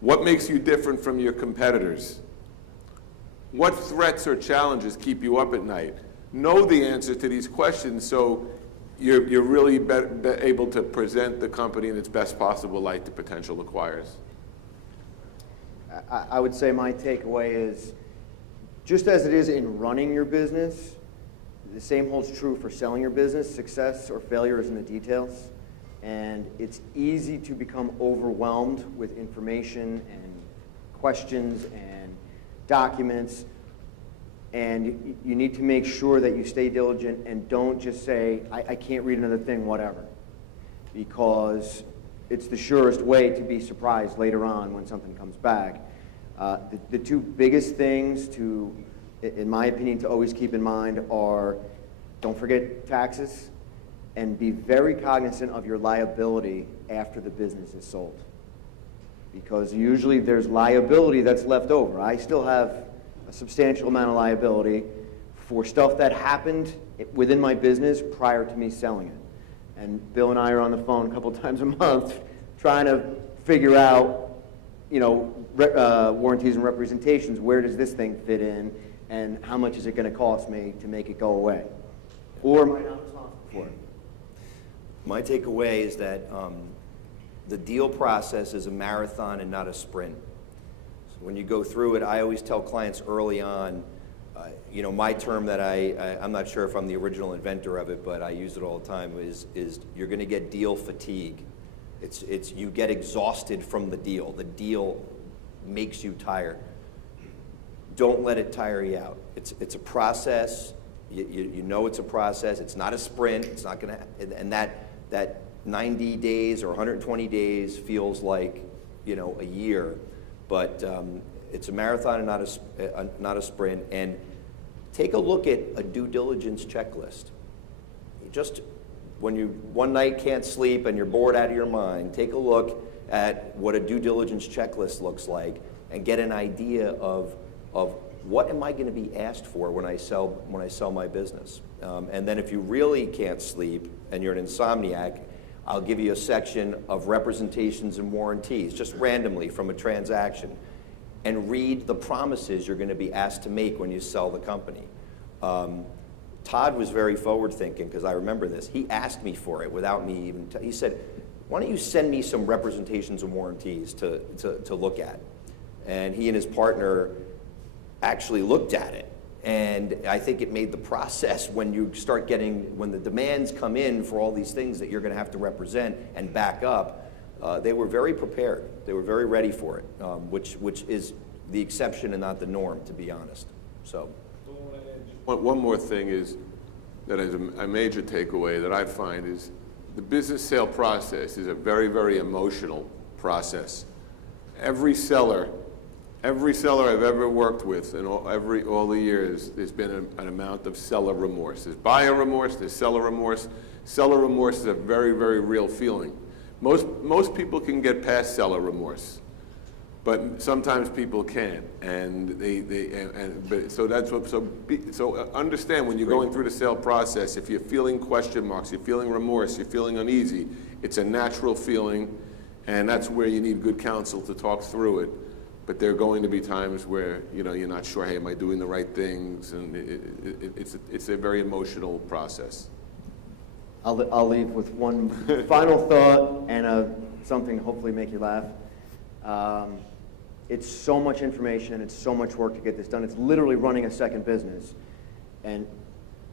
What makes you different from your competitors? What threats or challenges keep you up at night? Know the answer to these questions so you're really able to present the company in its best possible light to potential acquirers. I would say my takeaway is, just as it is in running your business, the same holds true for selling your business. Success or failure is in the details. And it's easy to become overwhelmed with information and questions and documents. And you need to make sure that you stay diligent and don't just say, I can't read another thing, whatever. Because it's the surest way to be surprised later on when something comes back. The two biggest things to, in my opinion, to always keep in mind are, don't forget taxes, and be very cognizant of your liability after the business is sold. Because usually there's liability that's left over. I still have a substantial amount of liability for stuff that happened within my business prior to me selling it. And Bill and I are on the phone a couple times a month trying to figure out, you know, warranties and representations, where does this thing fit in, and how much is it going to cost me to make it go away? Or am I not responsible for it? My takeaway is that the deal process is a marathon and not a sprint. So when you go through it, I always tell clients early on, you know, my term that I'm not sure if I'm the original inventor of it, but I use it all the time, is you're going to get deal fatigue. It's you get exhausted from the deal. The deal makes you tired. Don't let it tire you out. It's a process. You know it's a process. It's not a sprint. It's not going to, and that 90 days or 120 days feels like, you know, a year, but it's a marathon and not a sprint. And take a look at a due diligence checklist. Just when you one night can't sleep and you're bored out of your mind, take a look at what a due diligence checklist looks like and get an idea of what am I going to be asked for when I sell my business. And then if you really can't sleep and you're an insomniac, I'll give you a section of representations and warranties, just randomly from a transaction, and read the promises you're going to be asked to make when you sell the company. Todd was very forward-thinking, because I remember this. He asked me for it without me even, he said, why don't you send me some representations and warranties to look at? And he and his partner actually looked at it. And I think it made the process, when you start getting, when the demands come in for all these things that you're going to have to represent and back up, they were very prepared. They were very ready for it, which is the exception and not the norm, to be honest. So. One more thing is that is a major takeaway that I find is the business sale process is a very, very emotional process. Every seller I've ever worked with in all the years, there's been an amount of seller remorse. There's buyer remorse, there's seller remorse. Seller remorse is a very, very real feeling. Most people can get past seller remorse, but sometimes people can't, so understand when you're going through the sale process, if you're feeling question marks, you're feeling remorse, you're feeling uneasy, it's a natural feeling, and that's where you need good counsel to talk through it. But there are going to be times where, you know, you're not sure, hey, am I doing the right things? And it's a very emotional process. I'll leave with one final thought and something to hopefully make you laugh. It's so much information and it's so much work to get this done. It's literally running a second business. And,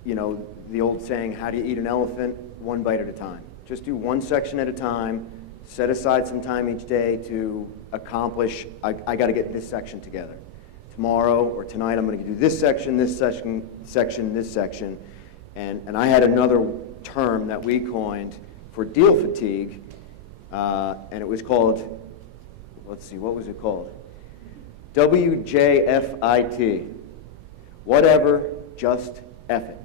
you know, the old saying, how do you eat an elephant? One bite at a time. Just do one section at a time. Set aside some time each day to accomplish, I got to get this section together. Tomorrow or tonight I'm going to do this section, this section, this section. And I had another term that we coined for deal fatigue, and it was called, let's see, what was it called? WJFIT. Whatever, just F it.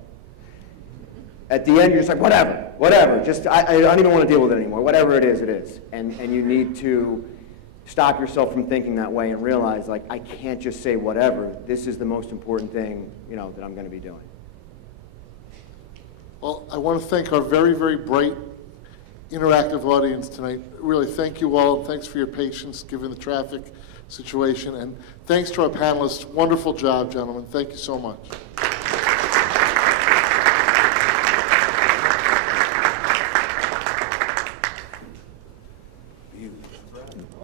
At the end, you're just like, whatever. Just, I don't even want to deal with it anymore. Whatever it is, it is. And you need to stop yourself from thinking that way and realize, like, I can't just say whatever. This is the most important thing, you know, that I'm going to be doing. Well, I want to thank our very, very bright, interactive audience tonight. Really, thank you all. Thanks for your patience given the traffic situation. And thanks to our panelists. Wonderful job, gentlemen. Thank you so much.